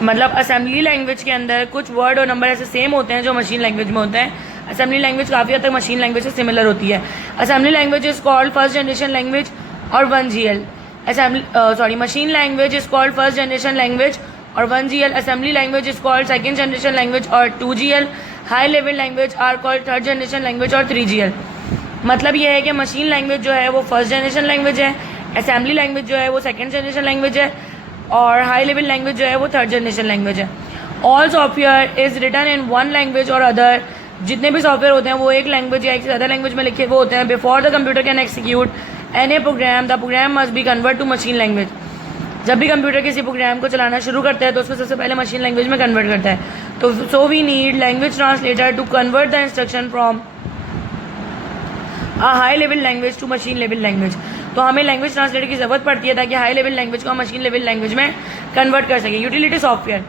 मतलब असेंबली लैंग्वेज के अंदर कुछ वर्ड और नंबर ऐसे सेम होते हैं जो मशीन लैंग्वेज में होते हैं। असेंबली लैंग्वेज काफ़ी हद तक मशीन लैंग्वेज से सिमिलर होती है। Assembly language is called first generation language और 1GL। Machine language is called first generation language और 1GL। Assembly language is called second generation language और 2GL। High level language are called third generation language और 3GL। मतलब ये है कि machine language जो है वो फर्स्ट जनरेशन लैंग्वेज है, असेंबली लैंग्वेज जो है वो सेकेंड जनरेशन लैंग्वेज है और हाई लेवल लैंग्वेज जो है वो थर्ड जनरेशन लैंग्वेज है। All software is written in one language और अदर। जितने भी सॉफ्टवेयर होते हैं वो एक लैंग्वेज या एक से ज़्यादा लैंग्वेज में लिखे हुए होते हैं। Before the computer can execute any program the program must be convert to machine language. जब भी कंप्यूटर किसी प्रोग्राम को चलाना शुरू करता है तो उसको सबसे पहले मशीन लैंग्वेज में कन्वर्ट करता है। तो so we need language translator to convert the instruction from a high level language to machine level language. तो हमें लैंग्वेज ट्रांसलेटर की जरूरत पड़ती है ताकि हाई लेवल लैंग्वेज को हम मशीन लेवल लैंग्वेज में कन्वर्ट कर सकें। Utility software.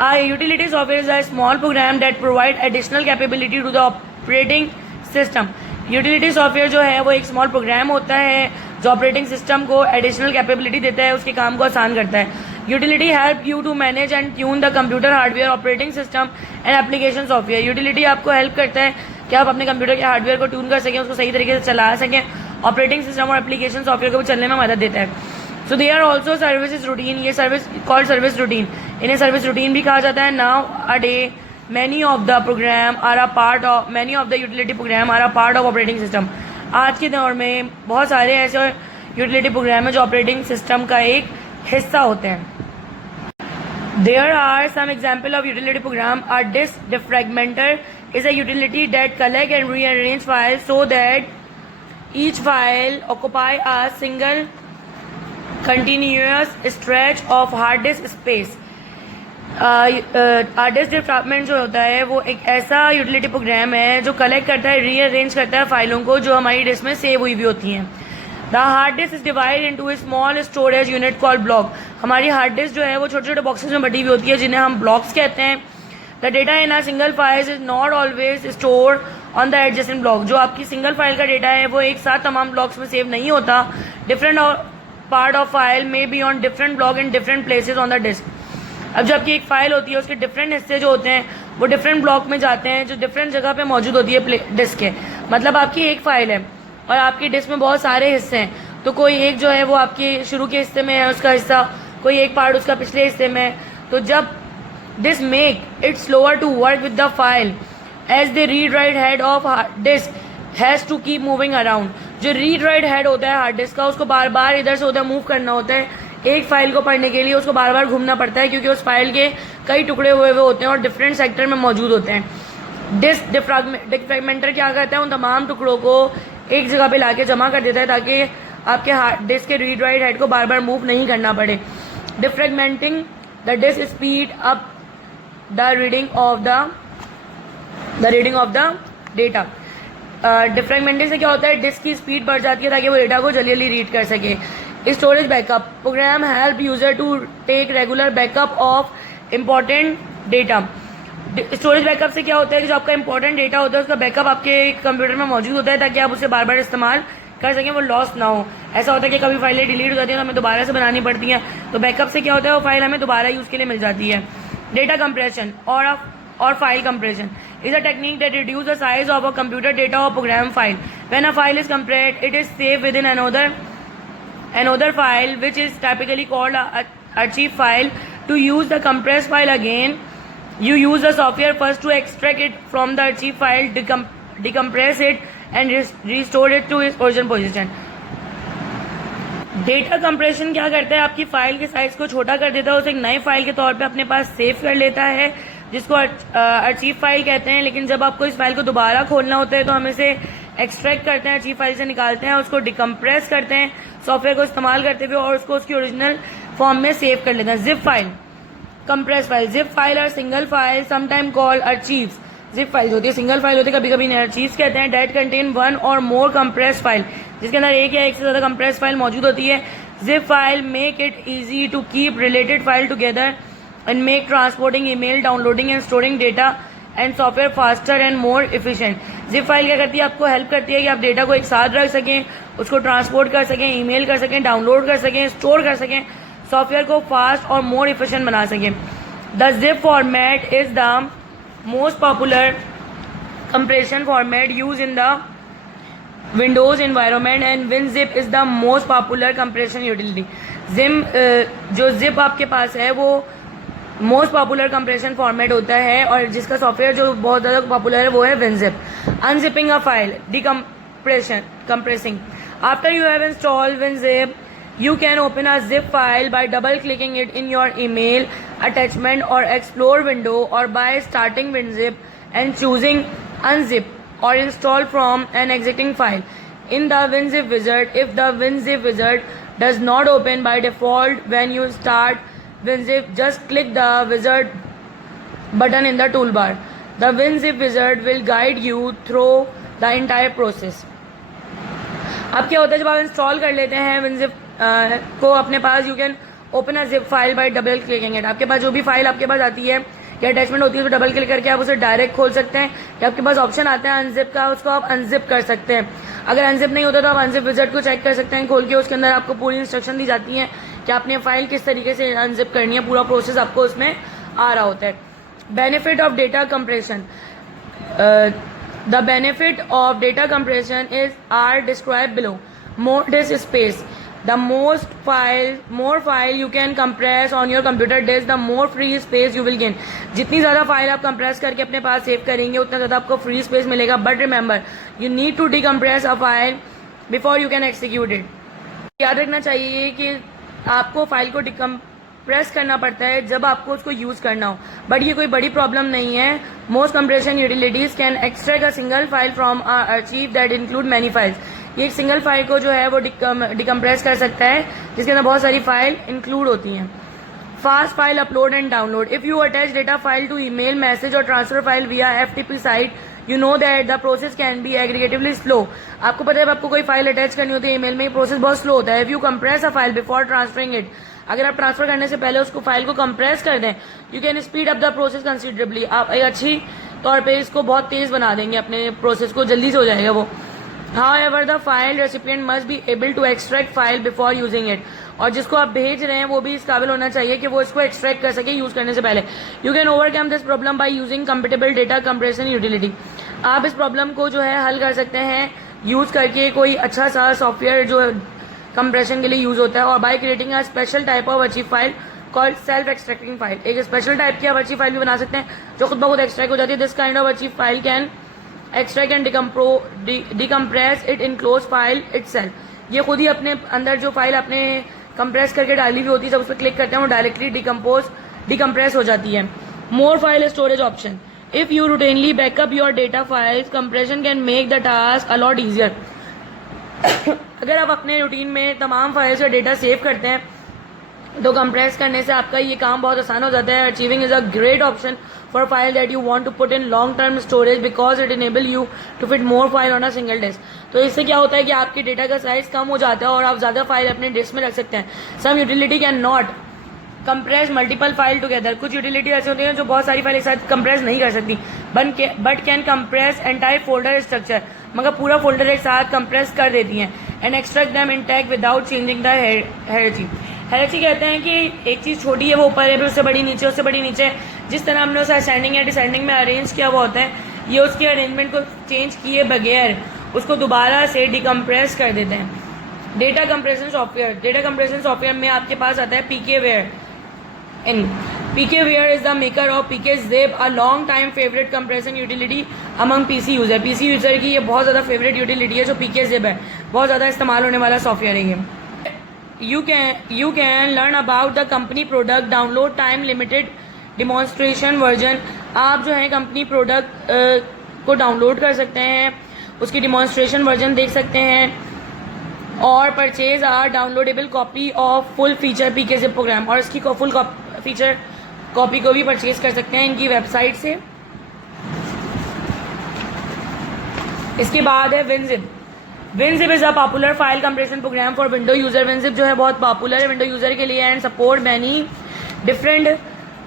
Utility software is a small program that provide additional capability to the operating system। Utility software जो है वो एक स्मॉल प्रोग्राम होता है जो ऑपरेटिंग सिस्टम को एडिशनल कैपेबिलिटी देता है, उसके काम को आसान करता है। Utility help you to manage and tune the computer hardware operating system and application software. Utility आपको हेल्प करता है कि आप अपने कंप्यूटर के हार्डवेयर को ट्यून कर सकें, उसको सही तरीके से चला सकें। ऑपरेटिंग सिस्टम और एप्लीकेशन सॉफ्टवेयर को भी चलने में मदद देता है। So they are also services routine. ये सर्विस कॉल्ड सर्विस रूटीन, इन्हें सर्विस रूटीन भी कहा जाता है। Now a day many of the utility program are a part of operating system। आज के दौर में बहुत सारे ऐसे यूटिलिटी प्रोग्राम है जो ऑपरेटिंग सिस्टम का एक हिस्सा होते हैं। There are some example of utility program। A disk defragmenter is a utility that collect and rearrange files so that each file occupy a single continuous stretch of hard disk space। Hard disk department जो होता है वो एक ऐसा utility programme है जो collect करता है, रीअरेंज करता है फाइलों को जो हमारी डिस्क में सेव हुई भी होती हैं। The hard disk is divide into A small storage unit called block. हमारी हार्ड डिस्क जो है वो छोटे छोटे बॉक्सेस में बटी हुई होती है जिन्हें हम ब्लॉक्स कहते हैं। The data in a single file is not always store on the adjacent block. जो आपकी सिंगल फाइल का डेटा है वो एक साथ तमाम ब्लॉक्स में सेव नहीं होता। डिफरेंट पार्ट ऑफ फाइल में be on different block in different places on the disk. अब जो आपकी एक फाइल होती है उसके डिफरेंट हिस्से जो होते हैं वो डिफरेंट ब्लॉक में जाते हैं जो डिफरेंट जगह पे मौजूद होती है डिस्क के। मतलब आपकी एक फाइल है और आपकी डिस्क में बहुत सारे हिस्से हैं, तो कोई एक जो है वो आपके शुरू के हिस्से में है उसका हिस्सा, कोई एक पार्ट उसका पिछले हिस्से में है। तो जब this make it slower to work with the file as the read write head of hard disk has to keep moving around. जो रीड राइट हेड होता है हार्ड डिस्क का उसको बार बार इधर से उधर मूव करना होता है। एक फाइल को पढ़ने के लिए उसको बार बार घूमना पड़ता है क्योंकि उस फाइल के कई टुकड़े हुए होते हैं और डिफरेंट सेक्टर में मौजूद होते हैं। डिस्क डिफ्रैगमेंटर क्या करता है, उन तमाम टुकड़ों को एक जगह पे लाके जमा कर देता है ताकि आपके हार्ड डिस्क के रीड राइट हेड को बार बार मूव नहीं करना पड़े। Defragmenting the disk speed up the reading of the data. Defragmenting से क्या होता है, डिस्क की स्पीड बढ़ जाती है ताकि वो डेटा को जल्दी जल्दी रीड कर सके। Storage backup program help user to take regular backup of important data. Storage backup से क्या होता है कि जो आपका इंपॉर्टेंट डेटा होता है उसका बैकअप आपके कंप्यूटर में मौजूद होता है ताकि आप उसे बार बार इस्तेमाल कर सकें, वो लॉस ना हो। ऐसा होता है कि कभी फाइलें डिलीट हो जाती हैं तो हमें दोबारा से बनानी पड़ती हैं, तो बैकअप से क्या होता है वो फाइल हमें दोबारा यूज़ के लिए मिल जाती है। डेटा कंप्रेशन और file compression is a technique that reduces the size of a computer data or program file. When a file is compressed, it is saved within another file, which is typically called a archive file. To use the compressed file again, you use the software first to extract it from the archive file, decompress it, and restore it to its original position. Data compression क्या करता है, आपकी file के size को छोटा कर देता है, उसे एक नई फाइल के तौर पे अपने पास सेव कर लेता है जिसको अर्चीव फाइल कहते हैं। लेकिन जब आपको इस फाइल को दोबारा खोलना होता है तो हम इसे एक्सट्रैक्ट करते हैं, अचीव फाइल से निकालते हैं, उसको डिकम्प्रेस करते हैं सॉफ्टवेयर को इस्तेमाल करते हुए और उसको उसकी ओरिजिनल फॉर्म में सेव कर लेते हैं। Zip file, compress file. Zip file और single file sometime called archives. Zip file होती है, सिंगल फाइल होती है, कभी कभी आर्चीव्स कहते हैं। डेट कंटेन वन और मोर कंप्रेस फाइल, जिसके अंदर एक या एक से ज्यादा कंप्रेस फाइल मौजूद होती है। Zip file make it easy to keep related file together and make transporting, email, downloading and storing data and software faster and more efficient. Zip file क्या करती है, आपको हेल्प करती है कि आप डेटा को एक साथ रख सकें, उसको ट्रांसपोर्ट कर सकें, ईमेल कर सकें, डाउनलोड कर सकें, स्टोर कर सकें, सॉफ्टवेयर को फास्ट और मोर इफिशिएंट बना सकें। The zip format is the most popular compression format used in the Windows environment and WinZip is the most popular compression utility. जो zip आपके पास है वो मोस्ट पॉपुलर कंप्रेशन फॉर्मेट होता है और जिसका सॉफ्टवेयर जो बहुत ज़्यादा पॉपुलर है वो है WinZip. Unzipping a file, compressing. After you have installed WinZip, you can open a zip file by double clicking it in your email attachment or explore window, or by starting WinZip and choosing unzip or install from an existing file in the WinZip wizard. If the WinZip wizard does not open by default when you start WinZip, just click the wizard button in the toolbar. The WinZip wizard will guide you through the entire process. अब क्या होता है, जब आप install कर लेते हैं WinZip को अपने पास, you can open a zip file by double clicking it. आपके पास जो भी फाइल आपके पास आती है या अटैचमेंट होती है उसको डबल क्लिक करके आप उसे डायरेक्ट खोल सकते हैं, या आपके पास ऑप्शन आता है अनजिप का, उसको आप अनजिप कर सकते हैं। अगर अनजिप नहीं होता तो आप अनजिप विजिट को चेक कर सकते हैं खोल के, उसके अंदर आपको पूरी इंस्ट्रक्शन दी जाती है कि आपने फाइल किस तरीके से अनजिप करनी है, पूरा प्रोसेस आपको उसमें आ रहा होता है। Benefit of data compression, the benefit of data compression is are describe below. More disk space, the more file you can compress on your computer disk, the more free space you will gain. जितनी ज़्यादा file आप compress करके अपने पास save करेंगे उतना ज़्यादा आपको free space मिलेगा. But remember, you need to decompress a file before you can execute it. याद रखना चाहिए कि आपको फाइल को डिकम्प्रेस करना पड़ता है जब आपको उसको यूज़ करना हो, बट ये कोई बड़ी प्रॉब्लम नहीं है. Most compression utilities can extract a single file from a archive that include many files. ये एक सिंगल फाइल को जो है वो डिकम्प्रेस कर सकता है जिसके अंदर बहुत सारी फाइल इंक्लूड होती हैं. Fast file upload and download. If you attach data file to email, message और transfer file via FTP site, you know that the process can be aggravatingly slow. आपको पता है जब आपको कोई फाइल अटैच करनी होती है ईमेल में, प्रोसेस बहुत स्लो होता है. If you compress a file before transferring it, अगर आप ट्रांसफर करने से पहले उसको फाइल को कंप्रेस कर दें, you can speed up the process considerably. आप एक अच्छी तौर पे इसको बहुत तेज बना देंगे, अपने प्रोसेस को जल्दी से हो जाएगा वो. However, the file recipient must be able to extract file before using it. और जिसको आप भेज रहे हैं वो भी इस काबिल होना चाहिए कि वो इसको एक्सट्रैक्ट कर सके यूज करने से पहले. You can overcome this problem by using compatible data compression utility. आप इस प्रॉब्लम को जो है हल कर सकते हैं यूज करके कोई अच्छा सा सॉफ्टवेयर जो कंप्रेशन के लिए यूज होता है, और by creating a special type of archive file called self extracting file. एक स्पेशल टाइप की आप अर्चीव फाइल भी बना सकते हैं जो खुद ब खुद एक्सट्रैक्ट हो जाती है. This kind of archive file can extract and decompress it enclose file itself. ये खुद ही अपने अंदर जो फाइल आपने कंप्रेस करके डाली हुई होती है, जब उस पर क्लिक करते हैं वो डायरेक्टली डिकम्प्रेस हो जाती है. More file storage option. If you routinely backup your data files, compression can make the task a lot easier. अगर आप अपने रूटीन में तमाम फाइल्स का डेटा सेव करते हैं तो कंप्रेस करने से आपका ये काम बहुत आसान हो जाता है. Achieving is a great option for a file that you want to put in long term storage because it enable you to fit more file on a single disk. तो इससे क्या होता है कि आपके डेटा का साइज कम हो जाता है और आप ज़्यादा फाइल अपने डिस्क में रख सकते हैं. Some utility can not compress multiple file together. कुछ यूटिलिटी ऐसे होती हैं जो बहुत सारी फाइल एक साथ कंप्रेस नहीं कर सकती, but can compress entire folder structure, मगर पूरा फोल्डर एक साथ कंप्रेस कर देती हैं. And extract them in tag without changing the hierarchy. Hierarchy कहते हैं कि एक चीज़ छोटी है वो ऊपर है, फिर उससे बड़ी नीचे, उससे बड़ी नीचे. जिस तरह हमने उसे असेंडिंग या डिसेंडिंग में अरेंज किया हुआ होता है, ये उसके अरेंजमेंट को चेंज किए बगैर उसको दोबारा से डिकम्प्रेस कर देते हैं. Data compression software. Data compression software में आपके पास आता है PKWare. PKWare is the maker of PKZip, a long time favorite compression utility among PC user. PC user की ये बहुत ज़्यादा फेवरेट यूटिलिटी है जो PKZip है, बहुत ज़्यादा इस्तेमाल होने वाला सॉफ्टवेयर है ये. You can learn about the company product, download time limited demonstration version. आप जो है कंपनी प्रोडक्ट को डाउनलोड कर सकते हैं उसकी डिमॉन्स्ट्रेशन वर्जन देख सकते हैं। और purchase or downloadable copy of full feature PKzip program, और इसकी फुल फीचर कॉपी को भी परचेज कर सकते हैं इनकी वेबसाइट से। इसके बाद है WinZip। WinZip is a popular file compression program for window user. WinZip जो है बहुत पॉपुलर है विंडो यूज़र के लिए and support many different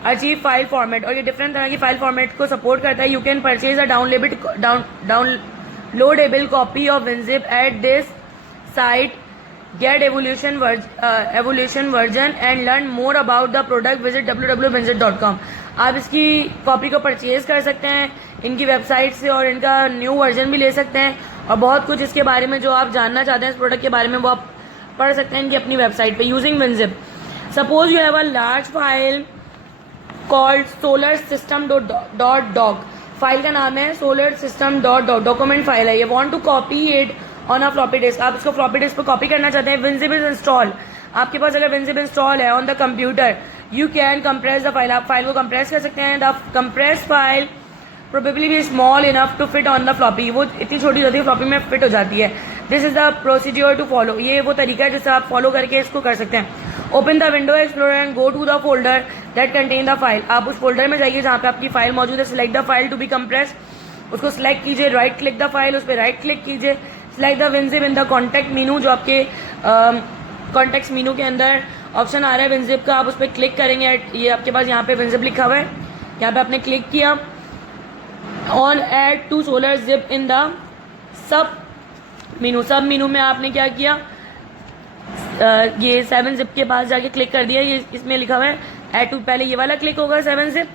achieve file format, और ये डिफरेंट तरह की फाइल फॉर्मेट को सपोर्ट करता है। You can purchase a downloadable copy of WinZip at this site, get evolution version and learn more about the product, visit www.winzip.com। आप इसकी copy को परचेज कर सकते हैं इनकी वेबसाइट से और इनका न्यू वर्जन भी ले सकते हैं, और बहुत कुछ इसके बारे में जो आप जानना चाहते हैं इस प्रोडक्ट के बारे में वो आप पढ़ सकते हैं इनकी अपनी वेबसाइट पे using WinZip। Suppose you have a large file called solar-system.doc। फाइल का नाम है solar-system.doc, डॉक्यूमेंट फाइल है ये। Want to copy it on a floppy disk, आप इसको फ्लॉपी डिस्क पर कॉपी करना चाहते हैं। WinZip इज इंस्टॉल, आपके पास अगर WinZip इंस्टॉल है on the computer, you can compress the file, आप फाइल को कंप्रेस कर सकते हैं। The compress file probably be small enough to fit on the floppy, वो इतनी छोटी हो जाती है फ्लॉपी में फिट हो जाती है। This is the procedure to follow, ये वो तरीका है जिससे आप फॉलो करके इसको कर सकते हैं। Open the window explorer and go to the folder that contain the file, आप उस फोल्डर में जाइए जहाँ पे आपकी फाइल मौजूद है। Select the file to be compress, उसको सिलेक्ट कीजिए, राइट क्लिक द फाइल, उस पर राइट क्लिक कीजिए। Select the WinZip in the contact menu, जो आपके कॉन्टैक्ट मीनू के अंदर ऑप्शन आ रहा है WinZip का, आप उस पर क्लिक करेंगे। ये आपके पास यहाँ पे WinZip लिखा हुआ है, यहाँ पे आपने क्लिक किया। On add to solar zip in the sub menu में आपने क्या किया, ये 7-zip के पास जाके क्लिक कर दिया। ये इसमें लिखा हुआ है एड टू, पहले ये वाला क्लिक होगा 7-zip,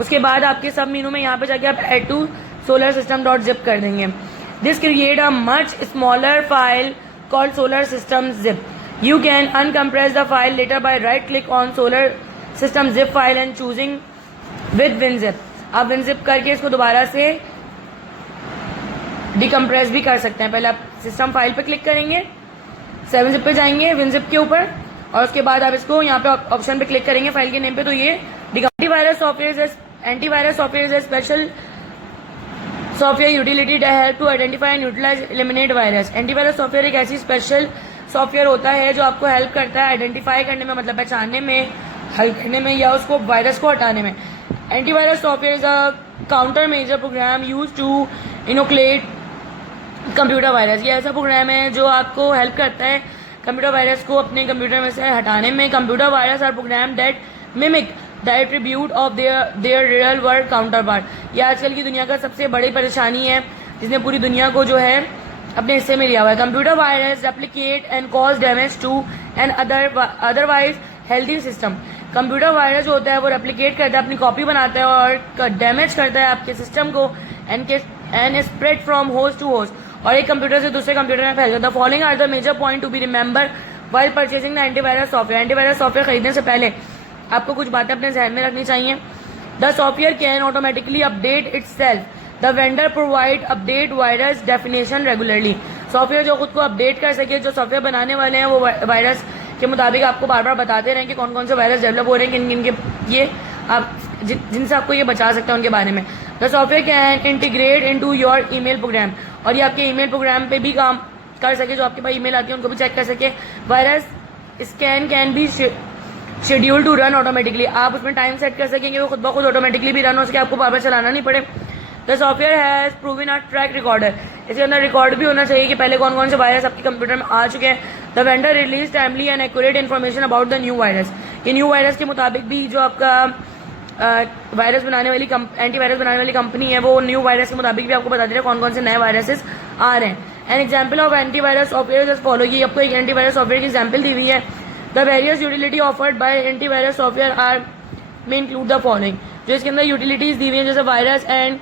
उसके बाद आपके सब मीनू में यहाँ पे जाके आप एड टू solar-system.zip कर देंगे। This create a much smaller file called solar-system.zip। You can uncompress the file later by right click on solar-system.zip file and choosing with WinZip। आप WinZip करके इसको दोबारा से डिकम्प्रेस भी कर सकते हैं। पहले आप सिस्टम फाइल पे क्लिक करेंगे, 7-zip पे जाएंगे WinZip के ऊपर, और उसके बाद आप इसको यहाँ पे ऑप्शन पे क्लिक करेंगे फाइल के नेम पे, तो ये antivirus software is special software utility that help to identify and utilize eliminate virus. Antivirus software एक ऐसी स्पेशल सॉफ्टवेयर होता है जो आपको हेल्प करता है आइडेंटिफाई करने में, मतलब पहचानने में, हल करने में, या उसको वायरस को हटाने में। Antivirus software is a counter measure program use to inoculate computer virus. ये ऐसा प्रोग्राम है जो आपको हेल्प करता है कंप्यूटर वायरस को अपने कंप्यूटर में से हटाने में। Computer virus are program that mimic the attribute of their real world counter part. ये आजकल की दुनिया का सबसे बड़ी परेशानी है जिसने पूरी दुनिया को जो है अपने हिस्से में लिया हुआ है। Computer virus replicate and cause damage to an otherwise healthy system. Computer virus जो होता है वो रेप्लिकेट करता है, अपनी कॉपी बनाता है और डैमेज करता है आपके सिस्टम को and spread from host to host, और एक कंप्यूटर से दूसरे कंप्यूटर में फैल जाता है। Following are the major point to be remember while purchasing the antivirus software. Antivirus software खरीदने से पहले आपको कुछ बातें अपने ध्यान में रखनी चाहिए। The software can automatically update itself. The vendor provide update virus definition regularly. Software जो खुद को अपडेट कर सके, जो सॉफ्टवेयर बनाने वाले हैं वो वायरस के मुताबिक आपको बार बार बताते रहें कि कौन कौन से वायरस डेवलप हो रहे हैं, किन किन के ये आप जिनसे आपको ये बचा सकता है उनके बारे में। The software can integrate into your email program, और ये आपके ईमेल प्रोग्राम पे भी काम कर सके, जो आपके पास ईमेल आती है उनको भी चेक कर सके। Virus scan can be schedule to run automatically, आप उसमें टाइम सेट कर सकेंगे वो खुद ब खुद ऑटोमेटिकली भी रन हो सके, आपको बार बार चलाना नहीं पड़े। The software has proven a track recorder, इसके अंदर रिकॉर्ड भी होना चाहिए कि पहले कौन कौन से वायरस आपके कंप्यूटर में आ चुके हैं। The vendor release timely and accurate information about the new virus. ये न्यू वायरस के मुताबिक भी जो आपका वायरस बनाने वाली एंटीवायरस बनाने वाली कंपनी है वो न्यू वायरस के मुताबिक भी आपको बता दे रहे हैं कौन कौन से नए वायरसेस आ रहे हैं। An example of antivirus software just follow, ये आपको एक एंटीवायरस सॉफ्टवेयर की एग्जाम्पल दी हुई है। The various utility offered by antivirus software are में इंक्लूड द फॉलोइंग, जो इसके अंदर यूटिलिटीज दी हुई है जैसे virus and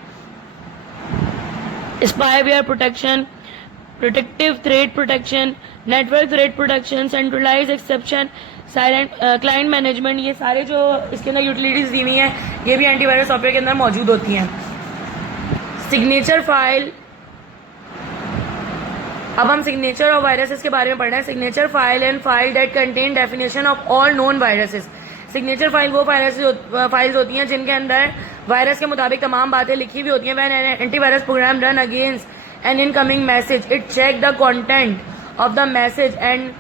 spyware protection, protective thread protection, network thread protection, centralize exception, silent client management, ये सारे जो इसके अंदर यूटिलिटीज दी हुई हैं ये भी एंटीवायरस सॉफ्टवेयर के अंदर मौजूद होती हैं। सिग्नेचर फाइल, अब हम सिग्नेचर ऑफ वायरसेस के बारे में पढ़ रहे हैं। Signature file and file that contain definition of all known viruses. Signature file वो फाइल्स होती हैं जिनके अंदर वायरस के मुताबिक तमाम बातें लिखी हुई होती हैं। When an antivirus program run against an incoming message, it check the content of the message and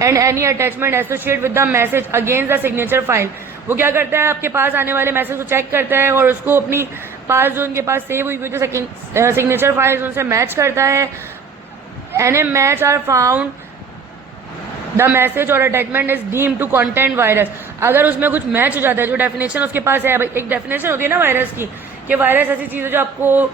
any attachment associated with the message against the signature file. वो क्या करता है, आपके पास आने वाले मैसेज को चेक करता है और उसको अपनी पास जो उनके पास सेव हुई हुई जो सिग्नेचर फाइल्स उनसे मैच करता है. Any match are found the message और attachment is deemed to content virus. अगर उसमें कुछ मैच हो जाता है, जो डेफिनेशन उसके पास है, एक डेफिनेशन होती है ना वायरस की, कि वायरस ऐसी चीज़ है जो आपको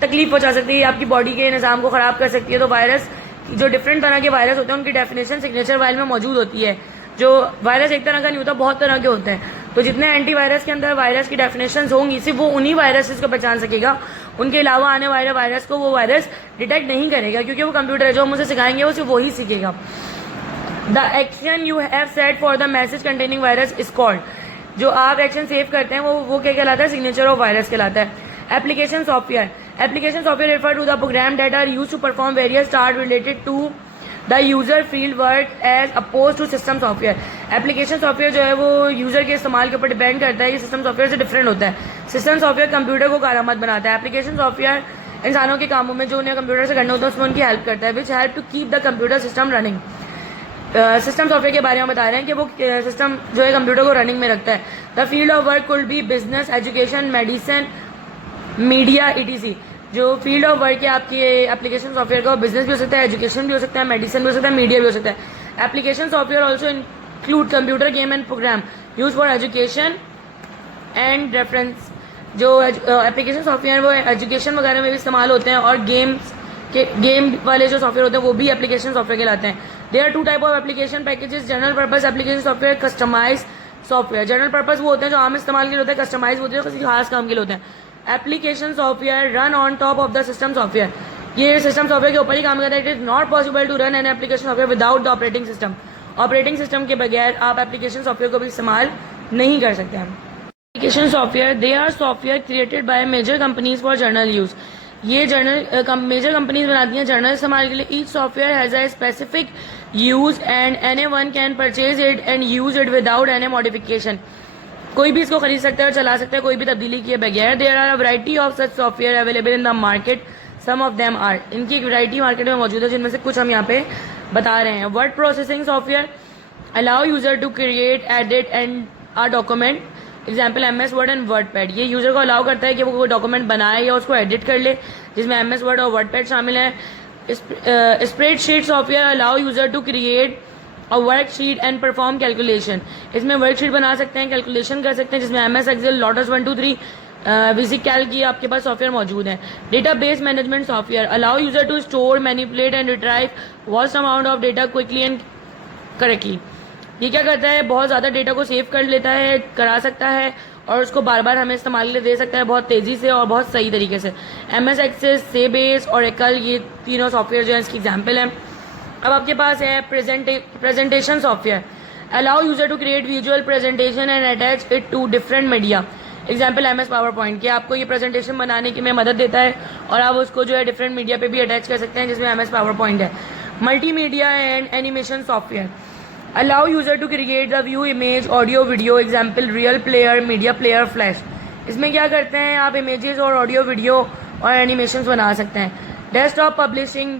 तकलीफ पहुंचा सकती है, आपकी बॉडी के निज़ाम को ख़राब कर सकती है. तो वायरस जो डिफरेंट तरह के वायरस होते हैं उनकी डेफिनेशन सिग्नेचर फाइल में मौजूद होती है. जो वायरस एक तरह का नहीं होता, बहुत तरह के होते हैं. तो जितने एंटीवायरस के अंदर वायरस की डेफिनेशन होंगी, सिर्फ वो उन्हीं वायरसेस को पहचान सकेगा. उनके अलावा आने वाले वायरस को वो वायरस डिटेक्ट नहीं करेगा, क्योंकि वो कंप्यूटर है, जो हम उसे सिखाएंगे वो सिर्फ वही सीखेगा. The action you have set for the message containing virus is called. जो आप एक्शन सेव करते हैं वो क्या कहलाता है, सिग्नेचर ऑफ वायरस कहलाता है. Application software. Application software refer to the program that are used to perform various task related to the user field work as oppose to system software. Application software जो है वो user के इस्तेमाल के ऊपर depend करता है. ये सिस्टम सॉफ्टवेयर से डिफरेंट होता है. सिस्टम सॉफ्टवेयर कंप्यूटर को कारआमद बनाता है. एप्लीकेशन सॉफ्टवेयर इंसानों के कामों में जो उन्हें कंप्यूटर से करना होता है उसमें उनकी हेल्प करता है, which help to keep the computer system running. System software के बारे में बता रहे हैं कि वो सिस्टम जो है कंप्यूटर को रनिंग में रखता है. The field of work could be business, education, medicine, media, etc. जो फील्ड ऑफ वर्क है आपकी एप्लीकेशन सॉफ्टवेयर का, बिजनेस भी हो सकता है, एजुकेशन भी हो सकता है, मेडिसिन भी हो सकता है, मीडिया भी हो सकता है. Application software also include computer game and program use for education and reference. जो एप्लीकेशन सॉफ्टवेयर वो एजुकेशन वगैरह में भी इस्तेमाल होते हैं, और गेम वाले जो सॉफ्टवेयर होते हैं वो भी एप्लीकेशन सॉफ्टवेयर कहलाते हैं. There are two type of application packages, general purpose application software, customize software. General purpose वो होते हैं जो आम इस्तेमाल के लिए होते हैं, कस्टमाइज होते हैं किसी खास काम के लिए होते हैं. Application software run on top of the system software. ये सिस्टम सॉफ्टवेयर के ऊपर ही काम करता है. It is not possible to run an application software without the operating system. Operating system के बगैर आप एप्लीकेशन सॉफ्टवेयर को भी इस्तेमाल नहीं कर सकते हैं. Application software they are software created by major companies for general use. ये मेजर कंपनीज बनाती हैं जर्नल इस्तेमाल के लिए. Each software has a specific use and anyone can purchase it and use it without any modification. कोई भी इसको खरीद सकता है और चला सकता है कोई भी तब्दीली किए बगैर. There are a variety of such software available in the market. Some of them are. इनकी एक वैरायटी मार्केट में मौजूद है, जिनमें से कुछ हम यहाँ पे बता रहे हैं. Word processing software allow user to create, edit and a document. Example MS Word and WordPad. ये यूजर को अलाउ करता है कि वो कोई डॉक्यूमेंट बनाए या उसको एडिट कर ले, जिसमें MS वर्ड और वर्डपैड शामिल है. Spreadsheet software allow user to create a worksheet and perform calculation. इसमें वर्कशीट बना सकते हैं, कैलकुलेशन कर सकते हैं, जिसमें MS Excel, Lotus 1 2 3 basic calc की आपके पास सॉफ्टवेयर मौजूद है. Database management software allow user to store, manipulate and retrieve vast amount of data quickly and correctly. ये क्या करता है, बहुत ज़्यादा डेटा को सेव कर लेता है, करा सकता है और उसको बार बार हमें इस्तेमाल के लिए दे सकता है बहुत तेज़ी से और बहुत सही तरीके से. MS एक्सेस, सेबेस और एकल, ये तीनों सॉफ्टवेयर जो है इसकी एग्जाम्पल है. अब आपके पास है presentation software allow user to create visual presentation and attach it to different media. Example MS PowerPoint, कि आपको ये प्रेजेंटेशन बनाने की में मदद देता है और आप उसको जो है डिफरेंट मीडिया पे भी अटैच कर सकते हैं, जिसमें MS पावर पॉइंट है. Multimedia and animation software allow user to create the view, image, audio, video. Example real player, media player, Flash. इसमें क्या करते हैं, आप इमेजेस और ऑडियो, वीडियो और एनिमेशन बना सकते हैं. Desktop publishing,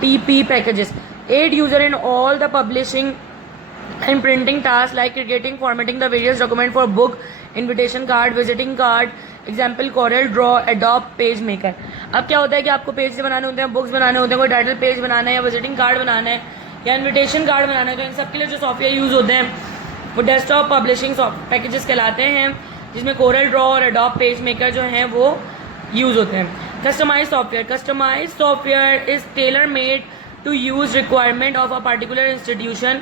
DTP packages aid user in all the publishing and printing tasks like creating, formatting the various document for book, invitation card, visiting card. Example Corel Draw, Adobe page maker. अब क्या होता है कि आपको page से बनाने होते हैं, बुक्स बनाने होते हैं, कोई टाइटल पेज बनाना है या विजिटिंग कार्ड बनाना है या इन्विटेशन कार्ड बनाना है, तो इन सब के लिए जो सॉफ्टवेयर यूज़ होते हैं वो डेस्कटॉप पब्लिशिंग पैकेजेस कहलाते हैं, जिसमें Corel Draw और Adobe पेज मेकर जो हैं वो यूज़ होते हैं. Customise software is tailor made to use requirement of a particular institution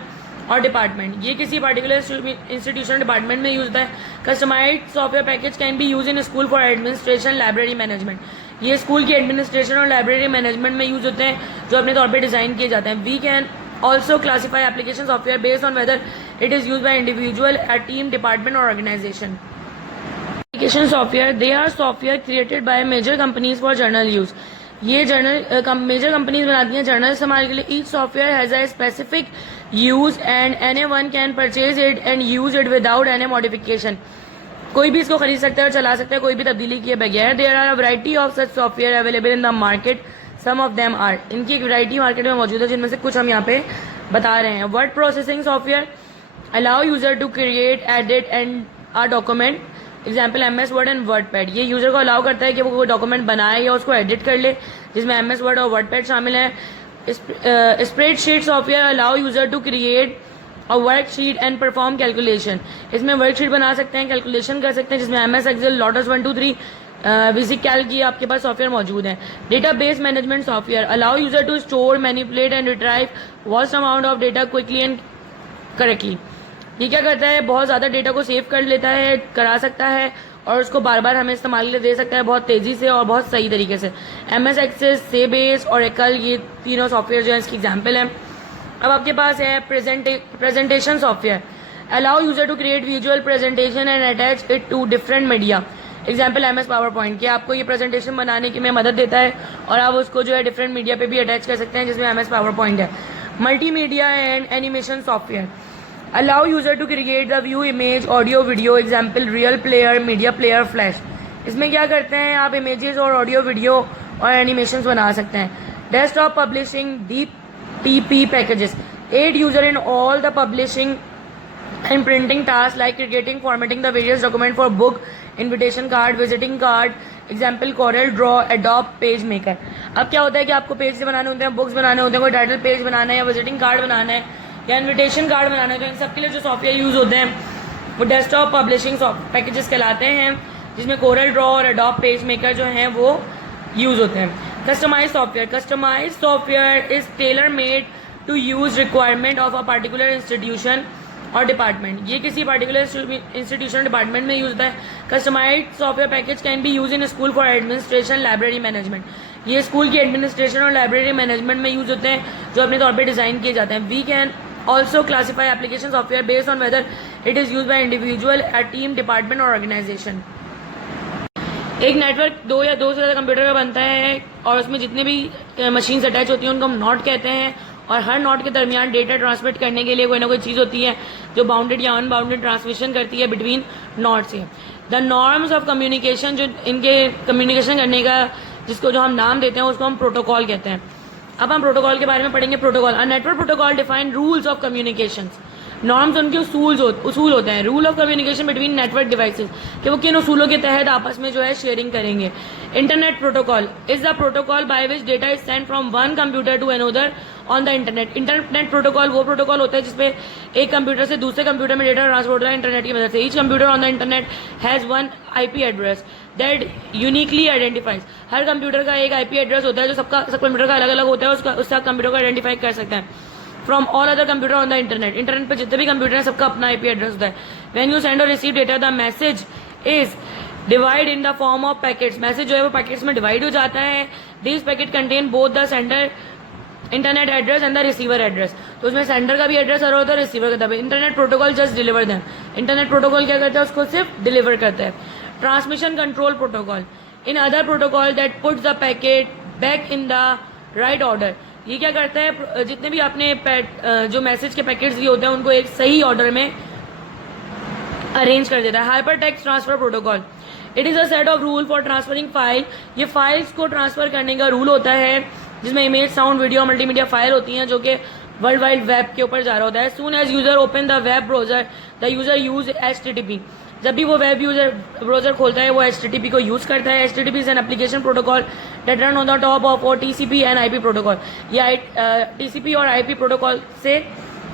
और डिपार्टमेंट. ये किसी पार्टिकुलर इंस्टीट्यूशन डिपार्टमेंट में यूज होता है. Customise software package can be use in school for administration, library management. ये स्कूल की एडमिनिस्ट्रेशन और library management में यूज होते हैं, जो अपने तौर पर डिजाइन किए जाते हैं. We can also classify application software based on whether it is use by individual, a team, department और organization. Application software they are software created by major companies for general use. ये major companies बनाती हैं general इस्तेमाल के लिए. Each software has a specific use and anyone can purchase it and use it without any modification. कोई भी इसको खरीद सकता है और चला सकता है कोई भी तब्दीली किए बगैर। There are a variety of such software available in the market, some of them are, इनकी एक वैरायटी मार्केट में मौजूद है जिनमें से कुछ हम यहाँ पे बता रहे हैं। Word processing software allow user to create, edit and a document, example MS Word and WordPad. ये यूजर को अलाउ करता है कि वो कोई डॉक्यूमेंट बनाए या उसको एडिट कर ले जिसमें MS वर्ड और वर्डपैड शामिल है। Spreadsheet software allow user to create a worksheet and perform calculation, इसमें वर्कशीट बना सकते हैं, कैलकुलेशन कर सकते हैं जिसमें MS Excel, Lotus 1 2 3 basic calc की आपके पास सॉफ्टवेयर मौजूद है। Database management software allow user to store, manipulate and retrieve vast amount of data quickly and correctly. ये क्या करता है, बहुत ज़्यादा डेटा को सेव कर लेता है, करा सकता है और उसको बार बार हमें इस्तेमाल के लिए दे सकता है बहुत तेज़ी से और बहुत सही तरीके से। MS एक्सेस, सेबेस और एकल, ये तीनों सॉफ्टवेयर जो है इसकी एग्जाम्पल है। अब आपके पास है presentation software allow user to create visual presentation and attach it to different media, example MS PowerPoint, कि आपको ये प्रेजेंटेशन बनाने की में मदद देता है और आप उसको जो है डिफरेंट मीडिया पे भी अटैच कर सकते हैं जिसमें MS पावर पॉइंट है। Multimedia and animation software allow user to create the view, image, audio, video, example real player, media player, Flash. इसमें क्या करते हैं, आप इमेजेस और ऑडियो, वीडियो और एनिमेशन बना सकते हैं। Desktop publishing, DTP packages aid user in all the publishing and printing tasks like creating, formatting the various document for book, invitation card, visiting card, example Corel Draw, Adobe Page Maker। अब क्या होता है कि आपको page बनाने होते हैं, books बनाने होते हैं, कोई टाइटल पेज बनाना है या विजिटिंग कार्ड बनाना है या इन्विटेशन कार्ड बनाना है, तो इन सब के लिए जो सॉफ्टवेयर यूज होते हैं वो डेस्कटॉप पब्लिशिंग पैकेजेस कहलाते हैं जिसमें कोरल ड्रॉ और एडोब पेज मेकर जो हैं वो यूज होते हैं। Customise software is tailor made to use requirement of a particular institution और डिपार्टमेंट, ये किसी पार्टिकुलर इंस्टीट्यूशन डिपार्टमेंट में यूज होता है। Customise software package can be use in school for administration, library management, ये स्कूल की एडमिनिस्ट्रेशन और library management में यूज होते हैं जो अपने तौर पे डिजाइन किए जाते हैं। We can also classify application software based on whether it is use by individual, a team, department और ऑर्गेनाइजेशन। एक नेटवर्क दो या दो से ज़्यादा कंप्यूटर का बनता है और उसमें जितने भी मशीन्स अटैच होती हैं उनको हम नॉड कहते हैं और हर नॉड के दरमियान डेटा ट्रांसमिट करने के लिए कोई ना कोई चीज़ होती है जो बाउंडेड या अनबाउंडेड ट्रांसमिशन करती है बिटवीन नॉड से। द नॉर्म्स ऑफ कम्युनिकेशन, जो इनके कम्युनिकेशन करने का जिसको जो हम नाम देते हैं उसको हम प्रोटोकॉल कहते हैं। अब हम प्रोटोकॉल के बारे में पढ़ेंगे। Protocol, a network protocol define rules of communication. Norms उनके उसूल होते हैं। Rule of communication between network devices, कि वो किन उसूलों के तहत आपस में जो है शेयरिंग करेंगे। Internet protocol is the protocol by which data is send from one computer to another on the internet. Internet protocol वो प्रोटोकॉल होता है जिसपे एक कंप्यूटर से दूसरे कंप्यूटर में डेटा ट्रांसफर होता है इंटरनेट की मदद से। Each computer on the internet has one IP address that uniquely identifies. Her computer का एक IP एड्रेस होता है जो सब कंप्यूटर का अलग अलग होता है, उसका कंप्यूटर को आइडेंटिफाई कर सकता है from all other computer on the internet. Internet पर जितने भी कंप्यूटर हैं सबका अपना IP एड्रेस होता है। व्हेन यू सेंड और receive data the message is divide in the form of packets. Message जो है वो पैकेट्स में डिवाइड हो जाता है। This packet contain both the sender internet address and the receiver address. तो उसमें सेंडर का भी एड्रेस अलग होता है, रिसीवर का भी। Internet protocol just deliver them. Internet protocol क्या करता है, उसको सिर्फ डिलीवर करता है। Transmission control protocol in other protocol that puts the packet back in the right order. ये क्या करता है, जितने भी आपने जो मैसेज के पैकेट्स दिए होते हैं उनको एक सही ऑर्डर में अरेंज कर देता है। Hyper text transfer protocol, it is a set of rule for transferring file. ये फाइल्स को ट्रांसफर करने का रूल होता है जिसमें image, sound, video, multimedia file होती हैं जो कि वर्ल्ड वाइड वेब के ऊपर जा रहा होता है। Soon as user open the web browser the user use HTTP। जब भी वो वेब यूजर ब्राउजर खोलता है वो HTTP को यूज करता है। HTTP is an application protocol that run on the top of और TCP एंड IP प्रोटोकॉल। ये TCP और IP प्रोटोकॉल से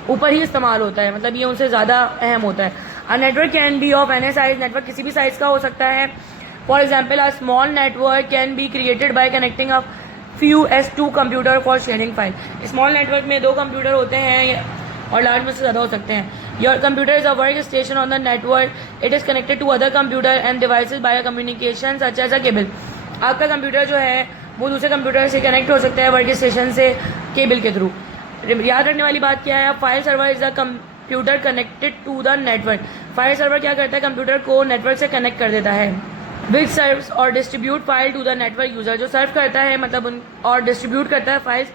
ऊपर ही इस्तेमाल होता है, मतलब ये उनसे ज़्यादा अहम होता है। A network can be of any size, network किसी भी साइज का हो सकता है। For example a small network can be created by connecting a few S2 computer for sharing file. Small network में 2 कंप्यूटर होते हैं और लार्ज में से ज़्यादा हो सकते हैं। Your computer is a work station on the network, it is connected to other computer and devices by communication such as a cable. आपका कंप्यूटर जो है वो दूसरे कंप्यूटर से कनेक्ट हो सकता है वर्क स्टेशन से केबल के थ्रू। याद रखने वाली बात क्या है, file server is the computer connected to the network. File server क्या करता है, कंप्यूटर को नेटवर्क से कनेक्ट कर देता है। विच सर्व्स और distribute file to the network user, जो सर्व करता है मतलब और डिस्ट्रीब्यूट करता है फाइल्स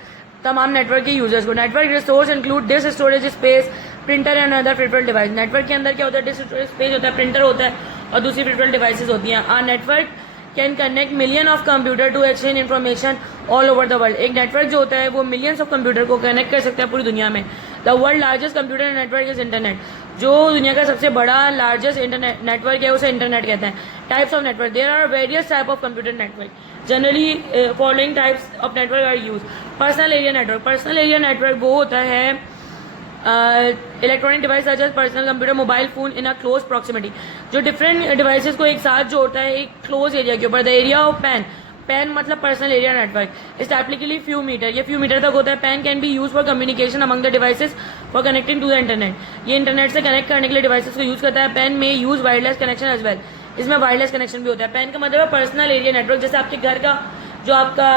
तमाम नेटवर्क के यूजर्स को। Network resource include disk storage space, printer and other preferred device. Network के अंदर क्या होता है, डिस्क स्टोरेज स्पेस होता है, प्रिंटर होता है और दूसरी virtual devices होती हैं. A network can connect million of computer to exchange information all over the world. एक नेटवर्क जो होता है वो millions of computer को कनेक्ट कर सकता है पूरी दुनिया में. The world largest computer network is internet. जो दुनिया का सबसे बड़ा लार्जेस्ट इंटरनेट नेटवर्क है उसे इंटरनेट कहते हैं. Types of network. There are various type of computer network. Generally following types of network are use. Personal area network. Personal area network वो होता है electronic device such as personal computer, mobile phone in a close proximity. जो different devices को एक साथ जोड़ता है एक क्लोज एरिया के ऊपर. The area of PAN. PAN मतलब personal area network. Is approximately few metre. ये फ्यू मीटर तक होता है. PAN can be use for communication among the devices for connecting to the internet. ये इंटरनेट से connect करने के लिए डिवाइसेस को यूज करता है. पैन में use wireless connection as well. इसमें वायरलेस कनेक्शन भी होता है. पैन का मतलब है पर्सनल एरिया नेटवर्क. जैसे आपके घर का जो आपका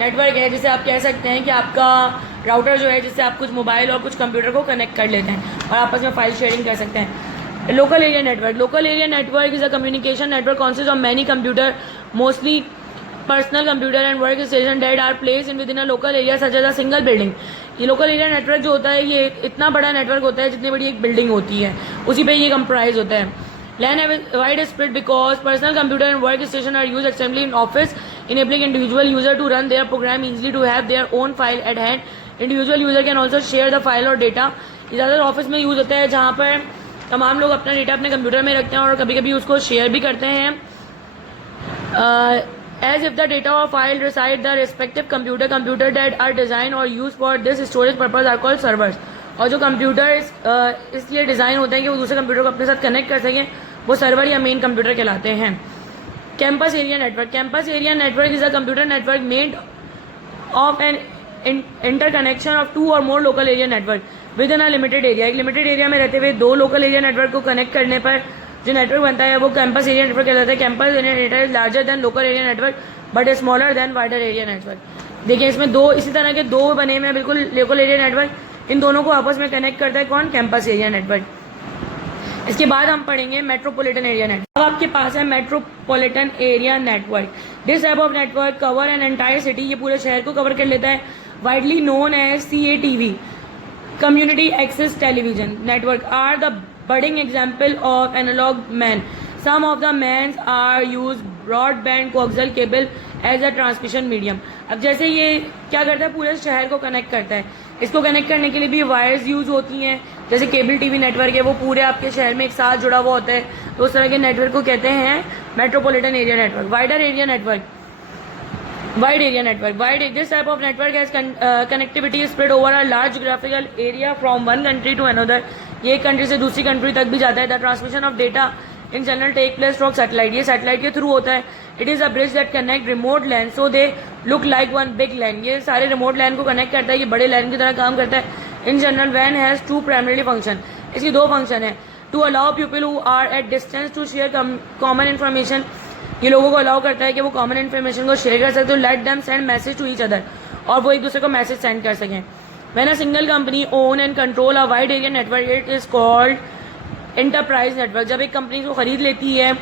नेटवर्क है, जिसे आप कह सकते हैं कि आपका राउटर जो है जिससे आप कुछ मोबाइल और कुछ कंप्यूटर को कनेक्ट कर लेते हैं और आपस में फाइल शेयरिंग कर सकते हैं. Local area network. Local area network is a communication network consist of many computer, mostly personal computer and work station that are place in within a local area such as a single building. ये local area network जो होता है ये इतना बड़ा network होता है जितनी बड़ी एक बिल्डिंग होती है उसी पे ये कंप्राइज होता है. LAN wide spread because personal computer and workstation are used extensively in office, enabling individual user to run their program easily to have their own file at hand. Individual user can also share the file or data. ये ज़्यादातर office में use होता है जहाँ पर तमाम लोग अपना डेटा अपने कंप्यूटर में रखते हैं और कभी कभी उसको शेयर भी करते हैं. As if the data or file reside the respective computer that are designed or used for this storage purpose are called servers. और जो कंप्यूटर्स इसलिए डिज़ाइन होते हैं कि वो दूसरे कंप्यूटर को अपने साथ कनेक्ट कर सकें वो सर्वर या मेन कंप्यूटर कहलाते हैं. Campus area network. Campus area network is a computer network made of an interconnection of two और more local area network within a limited area. एक लिमिटेड एरिया में रहते हुए दो लोकल एरिया नेटवर्क को connect करने पर जो नेटवर्क बनता है वो कैंपस एरिया नेटवर्क कहलाता है. Campus area network is larger than local area network but smaller than wider area network. देखिए इसमें दो इसी तरह के दो बने हुए हैं बिल्कुल लोकल एरिया नेटवर्क. इन दोनों को आपस में कनेक्ट करता है कौन? Campus area network. इसके बाद हम पढ़ेंगे मेट्रोपॉलिटन एरिया नेटवर्क. अब आपके पास है metropolitan area network. This type of network cover an entire city. ये पूरे शहर को कवर कर लेता है. Widely known as CATV, community access television network, are the budding example of analogue MAN. Some of the MANs are use broadband coaxial cable as a transmission medium. अब जैसे ये क्या करता है पूरे शहर को कनेक्ट करता है. इसको कनेक्ट करने के लिए भी वायर्स यूज होती हैं. जैसे केबल टीवी नेटवर्क है वो पूरे आपके शहर में एक साथ जुड़ा हुआ होता है. तो उस तरह के नेटवर्क को कहते हैं metropolitan area network. Wider area network. Wide area network. Wide this type of network has connectivity spread over a large geographical area from one country to another. ये एक कंट्री से दूसरी कंट्री तक भी जाता है. The transmission of data in general take place from satellite. ये satellite के थ्रू होता है. It is a bridge that connect remote land so they look like one big land. ये सारे रिमोट लैंड को कनेक्ट करता है. ये बड़े लैंड की तरह काम करता है. इन जनरल वैन हैज़ टू प्राइमरी फंक्शन. इसकी दो फंक्शन है. To allow people who are at distance to share common information. ये लोगों को अलाउ करता है कि वो कॉमन इन्फॉर्मेशन को शेयर कर सकते हो. Let them send message to each other. और वो एक दूसरे को मैसेज सेंड कर सकें. When a single company own and control a wide area network it is called enterprise network. जब एक कंपनी को खरीद लेती है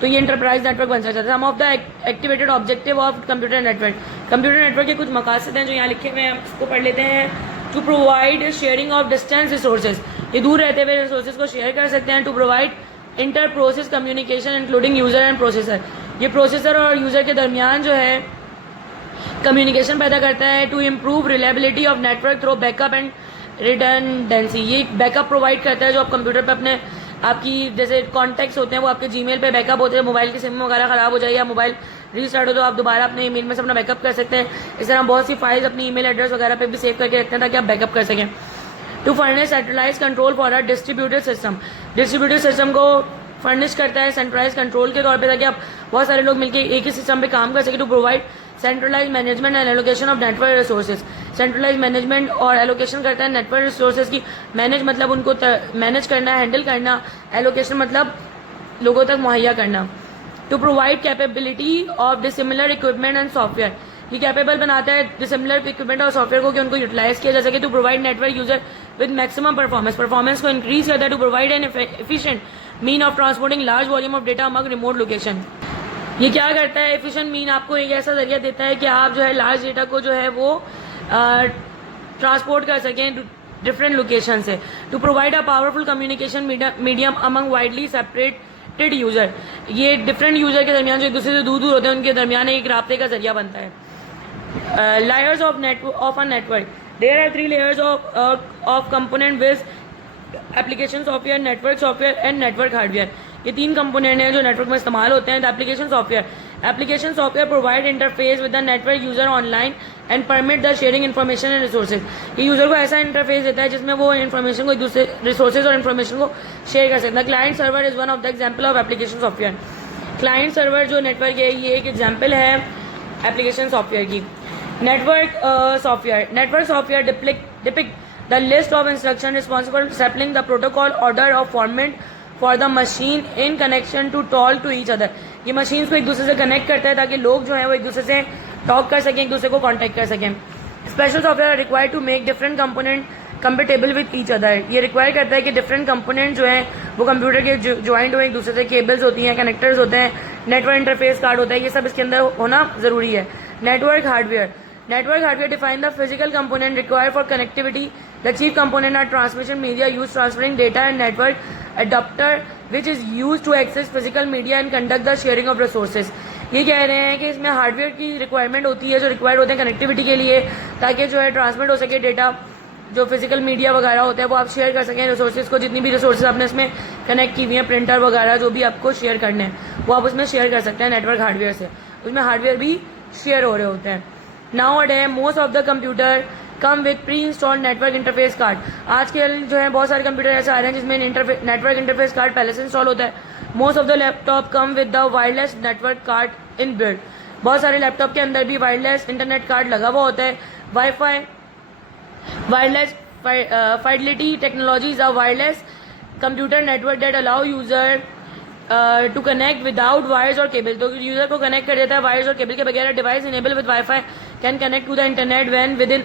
तो ये एंटरप्राइज नेटवर्क बन सकता है. Some of the activated objective of computer network. Computer network के कुछ मकासद हैं जो यहाँ लिखे हुए हैं. हम इसको पढ़ लेते हैं. To provide sharing of distance resources. ये दूर रहते हुए रिसोर्सेज को शेयर कर सकते हैं. To provide inter process communication including user and processor. ये प्रोसेसर और यूजर के दरमियान जो है कम्युनिकेशन पैदा करता है. To improve reliability of network through backup and redundancy. ये बैकअप प्रोवाइड करता है जो आप कंप्यूटर पे अपने आपकी जैसे कॉन्टैक्ट्स होते हैं वो आपके जीमेल पे बैकअप होते हैं. मोबाइल की सिम वगैरह ख़राब हो जाए या मोबाइल रीस्टार्ट हो तो आप दोबारा अपने ईमेल में से अपना बैकअप कर सकते हैं. इस तरह बहुत सी फाइल्स अपनी ईमेल एड्रेस वगैरह पे भी सेव करके रखते हैं ताकि आप बैकअप कर सकें. To furnish centralise control for a distributed system. Distributed system को फर्निश करता है सेंट्रलाइज कंट्रोल के तौर पे ताकि आप बहुत सारे लोग मिलकर एक ही सिस्टम पे काम कर सकें. To provide centralise management and allocation of network resources. Centralise management और एलोकेशन करता है नेटवर्क रिसोर्सेज की. मैनेज मतलब उनको मैनेज करना, हैंडल करना. एलोकेशन मतलब लोगों तक मुहैया करना. To provide capability of dissimilar equipment and software. ये कैपेबल बनाता है डिसिमिलर इक्विपमेंट और सॉफ्टवेयर को कि उनको यूटिलाइज किया जा सके. To provide network user with maximum performance को इंक्रीज करता है. To provide an efficient mean of transporting large volume of data among remote location. ये क्या करता है? एफिशिएंट मीन आपको एक ऐसा जरिया देता है कि आप जो है लार्ज डेटा को जो है वो ट्रांसपोर्ट कर सकें डिफरेंट लोकेशन से. To provide a powerful communication medium among widely separate connected user, ये डिफरेंट यूज़र के दरमियान जो एक दूसरे से दूर दूर होते हैं उनके दरमियान एक राब्ते का जरिया बनता है। Layers of a network, there are 3 layers of component with application software, network software and network hardware. ये 3 कंपोनेंट हैं जो नेटवर्क में इस्तेमाल होते हैं। The application software provide interface with the network user online and permit the sharing information and resources. ये user को ऐसा इंटरफेस देता है जिसमें वो इन्फॉर्मेशन को एक दूसरे रिसोर्सेज और इन्फॉर्मेशन को शेयर कर सकते हैं। Client server is one of the example of application software. Client server जो नेटवर्क है ये एक एग्जाम्पल है एप्लीकेशन सॉफ्टवेयर की। Network software depict the list of instructions responsible for sampling the protocol order of format for the machine in connection to talk to each other। ये machines को एक दूसरे से कनेक्ट करता है ताकि लोग जो हैं वो एक दूसरे से टॉक कर सकें, एक दूसरे को कॉन्टैक्ट कर सकें। Special software are required to make different component compatible with each other. ये रिक्वायर करता है कि डिफरेंट कंपोनेंट जो हैं वो कंप्यूटर के ज्वाइंट हो एक दूसरे से। केबल्स होती हैं, कनेक्टर्स होते हैं, नेटवर्क इंटरफेस कार्ड होता है, ये सब इसके अंदर होना ज़रूरी है। Network hardware define the physical component required for connectivity. The chief component are transmission media used transferring data and network adapter which is used to access physical media and conduct the sharing of resources। ये कह रहे हैं कि इसमें hardware की requirement होती है जो रिक्वायर्ड होते हैं कनेक्टिविटी के लिए, ताकि जो है ट्रांसमिट हो सके डेटा, जो फिजिकल मीडिया वगैरह होता है वो आप शेयर कर सकें रिसोर्सेज को। जितनी भी रिसोर्सेज आपने इसमें कनेक्ट की हुई हैं, प्रिंटर वगैरह जो भी आपको शेयर करने हैं वो आप उसमें शेयर कर सकते हैं नेटवर्क हार्डवेयर से। उसमें हार्डवेयर भी शेयर हो रहे होते हैं। Nowadays most of the computer come with pre-installed network interface card। आजकल जो है बहुत सारे कंप्यूटर ऐसे आ रहे हैं जिसमें नेटवर्क इंटरफेस कार्ड पहले से इंस्टॉल होता है। Most of the laptop come with the wireless network card in build. बहुत सारे लैपटॉप के अंदर भी वायरलेस इंटरनेट कार्ड लगा हुआ होता है। Wireless fidelity technology is a wireless computer network that allow user to connect without wires और केबल। तो यूजर को कनेक्ट कर देता है वायर्स और केबल के बगैर। Device enable with wifi can connect to the internet when within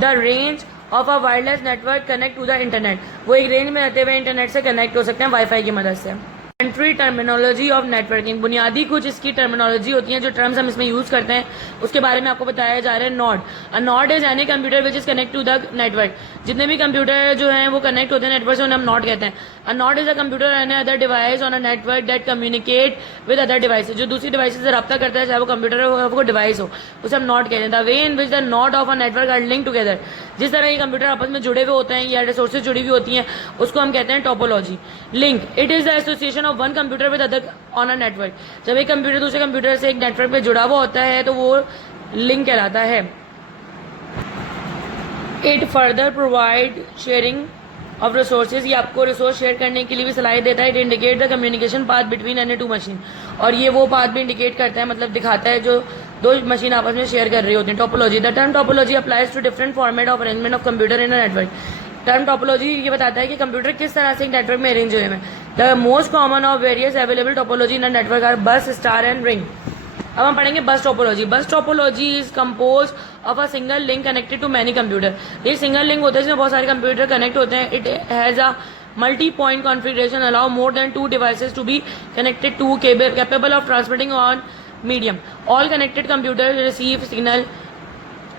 the range of a wireless network connect to the internet. वो एक रेंज में रहते हुए इंटरनेट से कनेक्ट हो सकते हैं वाईफाई की मदद से। एंट्री टर्मिनोलॉजी ऑफ नेटवर्किंग, बुनियादी कुछ इसकी टर्मिनोलॉजी होती है जो टर्म्स हम इसमें यूज करते हैं उसके बारे में आपको बताया जा रहा है। Node, a node is any computer which is connect to the network. जितने भी कंप्यूटर जो हैं वो कनेक्ट होते हैं नेटवर्क से उन्हें हम नॉड कहते हैं। A node is a computer and other device on a network that communicate with other devices. जो दूसरी डिवाइस से रब्ता करता है, चाहे वो कंप्यूटर हो या वो डिवाइस हो, उसे हम नॉड कहते हैं। The way in which the node of a network are link together, जिस तरह ये कंप्यूटर आपस में जुड़े हुए होते हैं या रिसोर्सेज जुड़ी हुई होती हैं उसको हम कहते हैं topology. Link, it is the association of one computer with other on a network. जब एक कंप्यूटर दूसरे कंप्यूटर से एक नेटवर्क पे जुड़ा हुआ होता है तो वो लिंक कहलाता है। It further provide sharing of resources, ये आपको रिसोर्स शेयर करने के लिए भी सलाहियत देता है। It indicate the communication path between any two machine, और ये वो पाथ भी इंडिकेट करता है, मतलब दिखाता है जो दो मशीन आपस में शेयर कर रही होती हैं। Topology, the term topology applies to different format of arrangement of computer in a network. Term topology ये बताता है कि कंप्यूटर किस तरह से एक नेटवर्क में अरेंज हुए हैं। The most common of various available topology in a network are bus, star and ring. अब हम पढ़ेंगे bus topology. Bus topology is compose of a single link connected to many computer. ये single link होता है जिसमें बहुत सारे computer connect होते हैं। It has a multi point configuration allow more than 2 devices to be connected to cable capable of transmitting on medium. All connected computer receive signal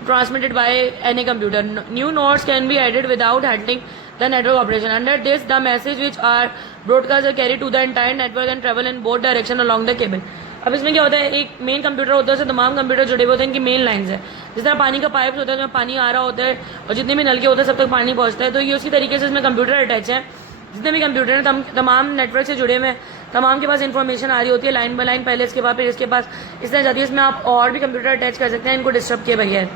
transmitted by any computer. New nodes can be added without handling the network operation. Under this, the message which are broadcast are carried to the entire network and travel in both direction along the cable. अब इसमें क्या होता है, एक main computer होता है, उससे तमाम कंप्यूटर जुड़े हुए होते हैं, इनकी मेन लाइंस है। जिस तरह पानी का पाइप होता है उसमें पानी आ रहा होता है और जितने भी नलके होते हैं सब तक पानी पहुंचता है, तो ये उसी तरीके से इसमें कंप्यूटर अटैच है। जितने भी कंप्यूटर हैं तमाम नेटवर्क से जुड़े हुए हैं, तमाम के पास इन्फॉर्मेशन आ रही होती है लाइन बाय लाइन, पहले इसके बाद फिर इसके पास इस तरह जाती है। इसमें आप और भी कंप्यूटर अटैच कर सकते हैं इनको डिस्टर्ब किए बगैर।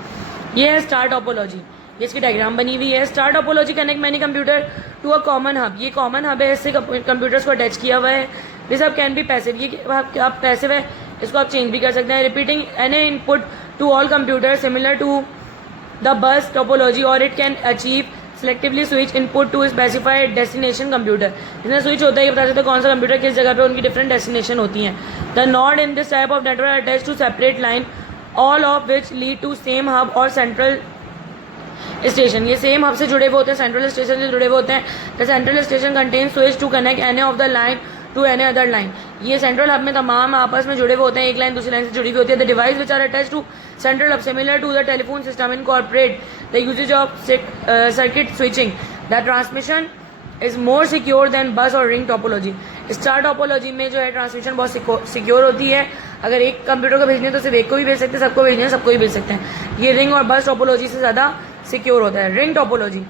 ये है स्टार टोपोलॉजी, ये इसकी डायग्राम बनी हुई है। Star topology connect many computer to a common hub. ये कॉमन हब है, इससे कंप्यूटर्स को अटैच किया हुआ है। This hub can be passive, ये आप पैसिव है, इसको आप चेंज भी कर सकते हैं। Repeating any input to all computer similar to the bus topology, और it can achieve selectively switch input to specified destination computer. जिसमें स्विच होता है ये बता सकते हैं कौन सा कंप्यूटर किस जगह पे, उनकी डिफरेंट डेस्टिनेशन होती हैं। The node in this type of network attach to separate line all of which lead to same hub और central station। ये सेम हब से जुड़े हुए होते हैं, सेंट्रल स्टेशन से जुड़े हुए होते हैं। The central station contains switch to connect any of the line to any other line. ये सेंट्रल हब में तमाम आपस में जुड़े हुए होते हैं, एक लाइन दूसरी लाइन से जुड़ी हुई होती है। The device which are attach to central hub similar to the telephone system incorporate the usages of circuit switching. The transmission is more secure than bus or ring topology। Star topology में जो है transmission बहुत secure होती है। अगर एक computer को भेजने तो सिर्फ एक को भी भेज सकते हैं, सबको भेजने सबको ही भेज सकते हैं। ये रिंग और बस टोपोलॉजी से ज़्यादा सिक्योर होता है। रिंग टोपोलॉजी,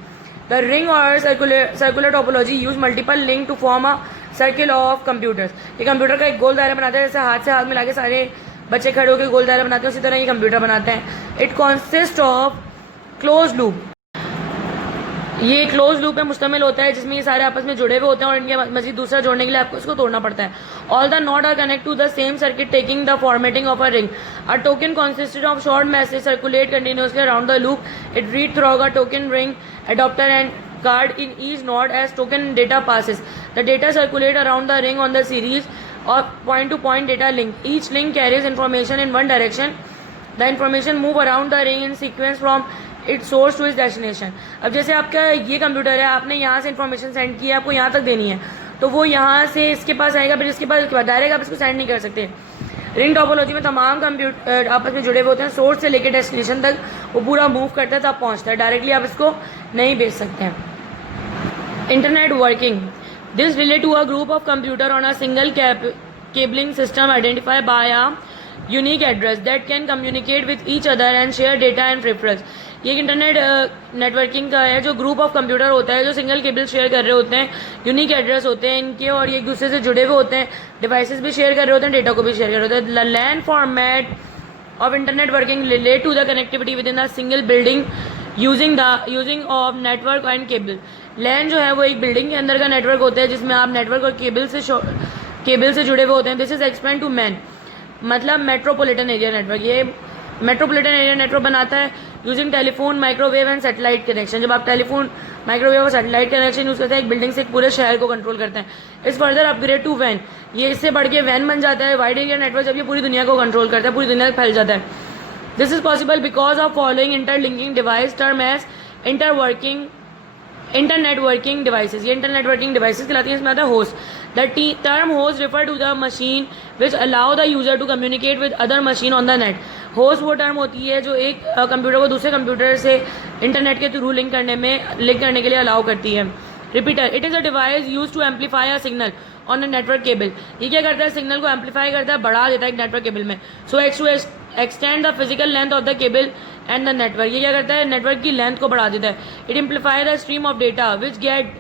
द रिंग और circular topology use multiple link to form a circle of computers. ये कंप्यूटर का एक गोल दायरा बनाता है, जैसे हाथ से हाथ मिला के सारे बच्चे खड़े होकर गोल दायरा बनाते हैं, उसी तरह ये कंप्यूटर बनाते हैं। It consist of close loop, ये क्लोज लूप में मुश्तमिल होता है जिसमें ये सारे आपस में जुड़े हुए होते हैं और इनके मजीद दूसरा जोड़ने के लिए आपको इसको तोड़ना पड़ता है। All the node are connect to the same circuit taking the formatting of a ring. A token consisted of short message circulate continuously around the loop. It read through a token ring adapter and card in each node as token data passes. The data circulate around the ring on the series of point-to-point data link. Each link carries information in one direction. The information move around the ring in sequence from it source two is destination. अब जैसे आपका ये computer है, आपने यहाँ से information send की है, आपको यहाँ तक देनी है, तो वो यहाँ से इसके पास आएगा, फिर इसके पास डायरेक्ट आप इसको सेंड नहीं कर सकते। रिंग टोपोलॉजी में तमाम कंप्यूटर आपस में जुड़े हुए होते हैं, सोर्स से लेकर डेस्टिनेशन तक वो पूरा मूव करता है तब पहुँचता है, डायरेक्टली आप इसको नहीं भेज सकते हैं। Internetworking, this relate to a group of computer on a single cabling system identified by a unique address that can communicate with each other and share data and referrals. ये internet networking का है, जो group of computer होता है जो single cable share कर रहे होते हैं, यूनिक एड्रेस होते हैं इनके और ये एक दूसरे से जुड़े हुए होते हैं, डिवाइसेस भी शेयर कर रहे होते हैं, डेटा को भी शेयर कर रहे होते हैं। LAN format of internet working relate to the connectivity within a single building using of network and cable. LAN जो है वो एक बिल्डिंग के अंदर का नेटवर्क होता है जिसमें आप नेटवर्क और केबल से जुड़े हुए होते हैं। This is expand to MAN, मतलब मेट्रोपॉलिटन एरिया नेटवर्क। ये मेट्रोपॉलिटन एरिया नेटवर्क बनाता है using telephone, microwave and satellite connection. जब आप टेलीफोन, माइक्रोवेव और सैटेलाइट कनेक्शन यूज़ करते हैं, एक बिल्डिंग से एक पूरे शहर को कंट्रोल करते हैं। इस फर्दर अपग्रेड टू वैन, ये इससे बढ़ के वैन बन जाता है, वाइड एरिया नेटवर्क, जब ये पूरी दुनिया को कंट्रोल करता है, पूरी दुनिया तक फैल जाता है। This is possible because of following interlinking device term as internet working devices. ये इंटरनेट वर्किंग डिवाइसेज कहलाती है। इसमें आता है host. The term host refer to the machine which allow the user to communicate with other machine on the net. Host वो term होती है जो एक कंप्यूटर को दूसरे कंप्यूटर से इंटरनेट के थ्रू लिंक करने के लिए अलाउ करती है। Repeater, it is a device use to amplify a signal on a network cable. ये क्या करता है, सिग्नल को एम्पलीफाई करता है, बढ़ा देता है एक नेटवर्क केबल में। So as to extend the physical length of the cable and the network. ये क्या करता है, नेटवर्क की लेंथ को बढ़ा देता है। It amplify the stream of data which get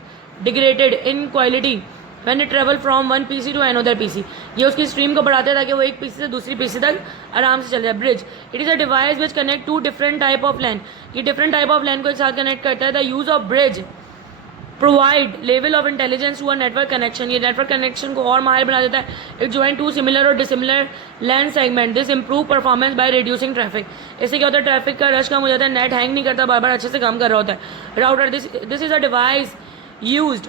degraded in quality when it travel from one PC to another PC। ये उसकी स्ट्रीम को बढ़ाते हैं ताकि वो एक PC से दूसरी PC तक आराम से चल जाए। Bridge, it is a device which connect to different type of LAN. ये डिफरेंट टाइप ऑफ लैन को एक साथ कनेक्ट करता है। The use of bridge provide level of intelligence to a network connection. ये नेटवर्क कनेक्शन को और माहिर बना देता है। इट ज्वाइन टू सिमिलर और dissimilar LAN segment. This improve performance by reducing traffic. इससे क्या होता है, ट्रैफिक का रश कम हो जाता है, नेट हैंग नहीं करता, बार बार अच्छे से काम कर रहा होता है। Router, this is a device used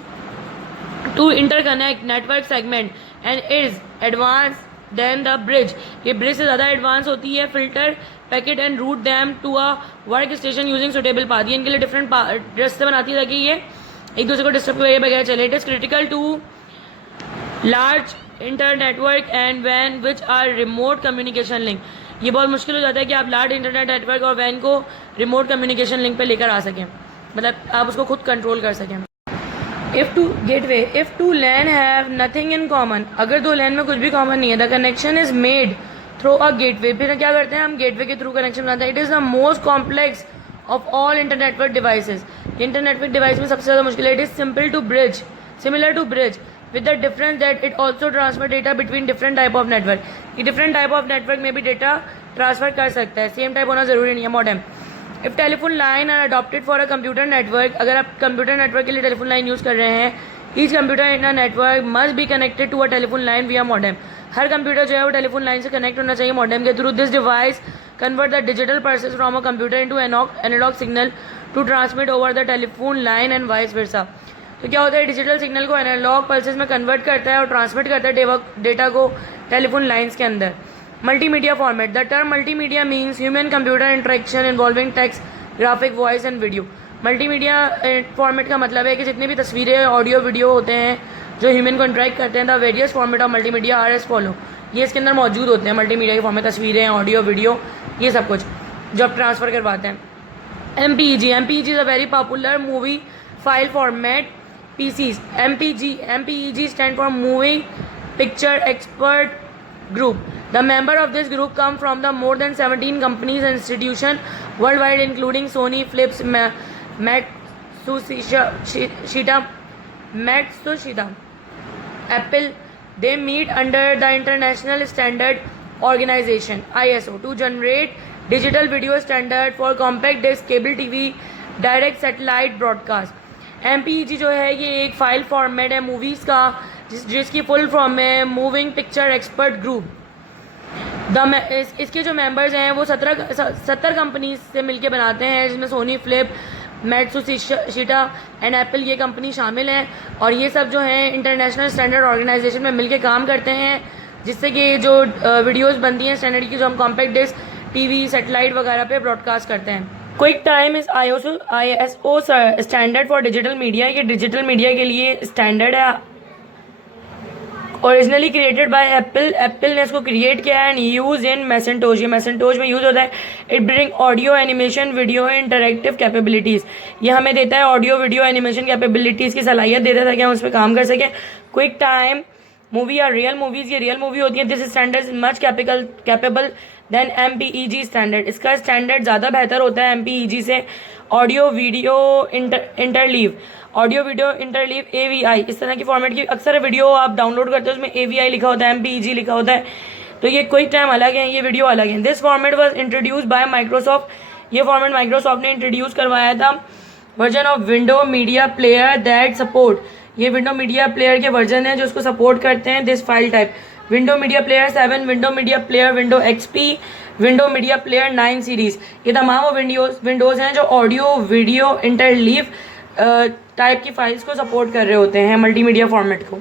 to interconnect network segment and is advanced than the bridge। ये bridge से ज़्यादा एडवांस होती है। Filter packet and route them to a work station using suitable path. ये इनके लिए डिफरेंट रास्ते बनाती है ताकि ये एक दूसरे को डिस्टर्ब किए बगैर चले। It is critical to large inter network and वैन which are remote communication link. ये बहुत मुश्किल हो जाता है कि आप लार्ज इंटरनेट नेटवर्क और वैन को रिमोट कम्युनिकेशन लिंक पे लेकर आ सकें, मतलब आप उसको खुद कंट्रोल कर सकें। If two LAN have nothing in common, अगर दो लैन में कुछ भी कॉमन नहीं है, the connection is made through a gateway. फिर क्या करते हैं हम, गेटवे के थ्रू कनेक्शन बनाते हैं। It is the most complex of all internetwork devices. Internetwork device में सबसे ज़्यादा मुश्किल है। It is similar to bridge with the difference that it also transfer data between different type of network. ये different type of network में भी data transfer कर सकता है, सेम टाइप होना जरूरी नहीं है। Modem, if telephone line are adopted for a computer network, अगर आप कंप्यूटर नेटवर्क के लिए टेलीफोन लाइन यूज़ कर रहे हैं, each computer in a network must be connected to a telephone line via modem. हर कंप्यूटर जो है वो टेलीफोन लाइन से कनेक्ट होना चाहिए मॉडेम के through. This device convert the digital pulses from a computer into analog signal to transmit over the telephone line and vice versa. तो क्या होता है, डिजिटल सिग्नल को एनालॉग पल्सेस में कन्वर्ट करता है और ट्रांसमिट करता है डेटा को टेलीफोन लाइन्स के अंदर। Multimedia format, the term multimedia means human computer interaction involving text, graphic, voice and video. Multimedia format का मतलब है कि जितनी भी तस्वीरें, ऑडियो, वीडियो होते हैं जो ह्यूमन को इंटरेक्ट करते हैं, the various format of multimedia R S follow. ये इसके अंदर मौजूद होते हैं मल्टीमीडिया के फॉर्म में, तस्वीरें, ऑडियो, वीडियो, ये सब कुछ जो आप ट्रांसफ़र करवाते हैं। MPEG is a very popular movie file format PCs. MPEG stand for Moving Picture Expert Group. The member of this group come from the more than 17 companies and institutions worldwide, including Sony, Philips, Matsushita, Apple. They meet under the International Standard Organization (ISO) to generate digital video standard for compact disc, cable TV, direct satellite broadcast. MPEG जो है ये एक file format है movies का जिसकी full form है moving picture expert group. इसके जो मेंबर्स हैं वो 70 कंपनीज से मिलके बनाते हैं, जिसमें सोनी, फ्लिप, मैट्सुशिटा एंड एप्पल ये कंपनी शामिल हैं. और ये सब जो हैं इंटरनेशनल स्टैंडर्ड ऑर्गेनाइजेशन में मिलके काम करते हैं, जिससे कि जो वीडियोस बनती हैं स्टैंडर्ड की, जो हम कॉम्पैक्ट डिस्क, टीवी, सैटेलाइट वगैरह पे ब्रॉडकास्ट करते हैं. Quick time is ISO standard for digital media. ये डिजिटल मीडिया के लिए स्टैंडर्ड है. ओरिजिनली क्रिएटेड बाय एप्पल ने इसको क्रिएट किया है एंड यूज इन मैसेंटोज. ये मैसेंटोज में यूज़ होता है. It bring audio, animation, video interactive capabilities. ये हमें देता है ऑडियो, वीडियो, एनिमेशन कैपेबिलिटीज़ की सलाहियत देता है कि हम उस पर काम कर सकें. क्विक टाइम मूवी या रियल मूवीज़, ये रियल मूवी होती है. This standard is much capable than MPEG standard. इसका स्टैंडर्ड ज़्यादा बेहतर होता है MPEG से. Audio video interleave, audio video interleave AVI, इस तरह की फॉर्मेट की अक्सर वीडियो आप डाउनलोड करते हो उसमें AVI लिखा होता है, MPEG लिखा होता है. तो ये क्विक टाइम अलग है, ये वीडियो अलग है. This format was introduce by Microsoft. ये फॉर्मेट माइक्रोसॉफ्ट ने इंट्रोड्यूस करवाया था. Version of window media player that support. ये विंडो मीडिया प्लेयर के वर्जन है जो उसको सपोर्ट करते हैं. This file type window media player 7, window media player window XP, window media player 9 series. ये तमाम वो विंडोज़ हैं जो ऑडियो वीडियो इंटरलीव टाइप की फाइल्स को सपोर्ट कर रहे होते हैं, मल्टीमीडिया फॉर्मेट को.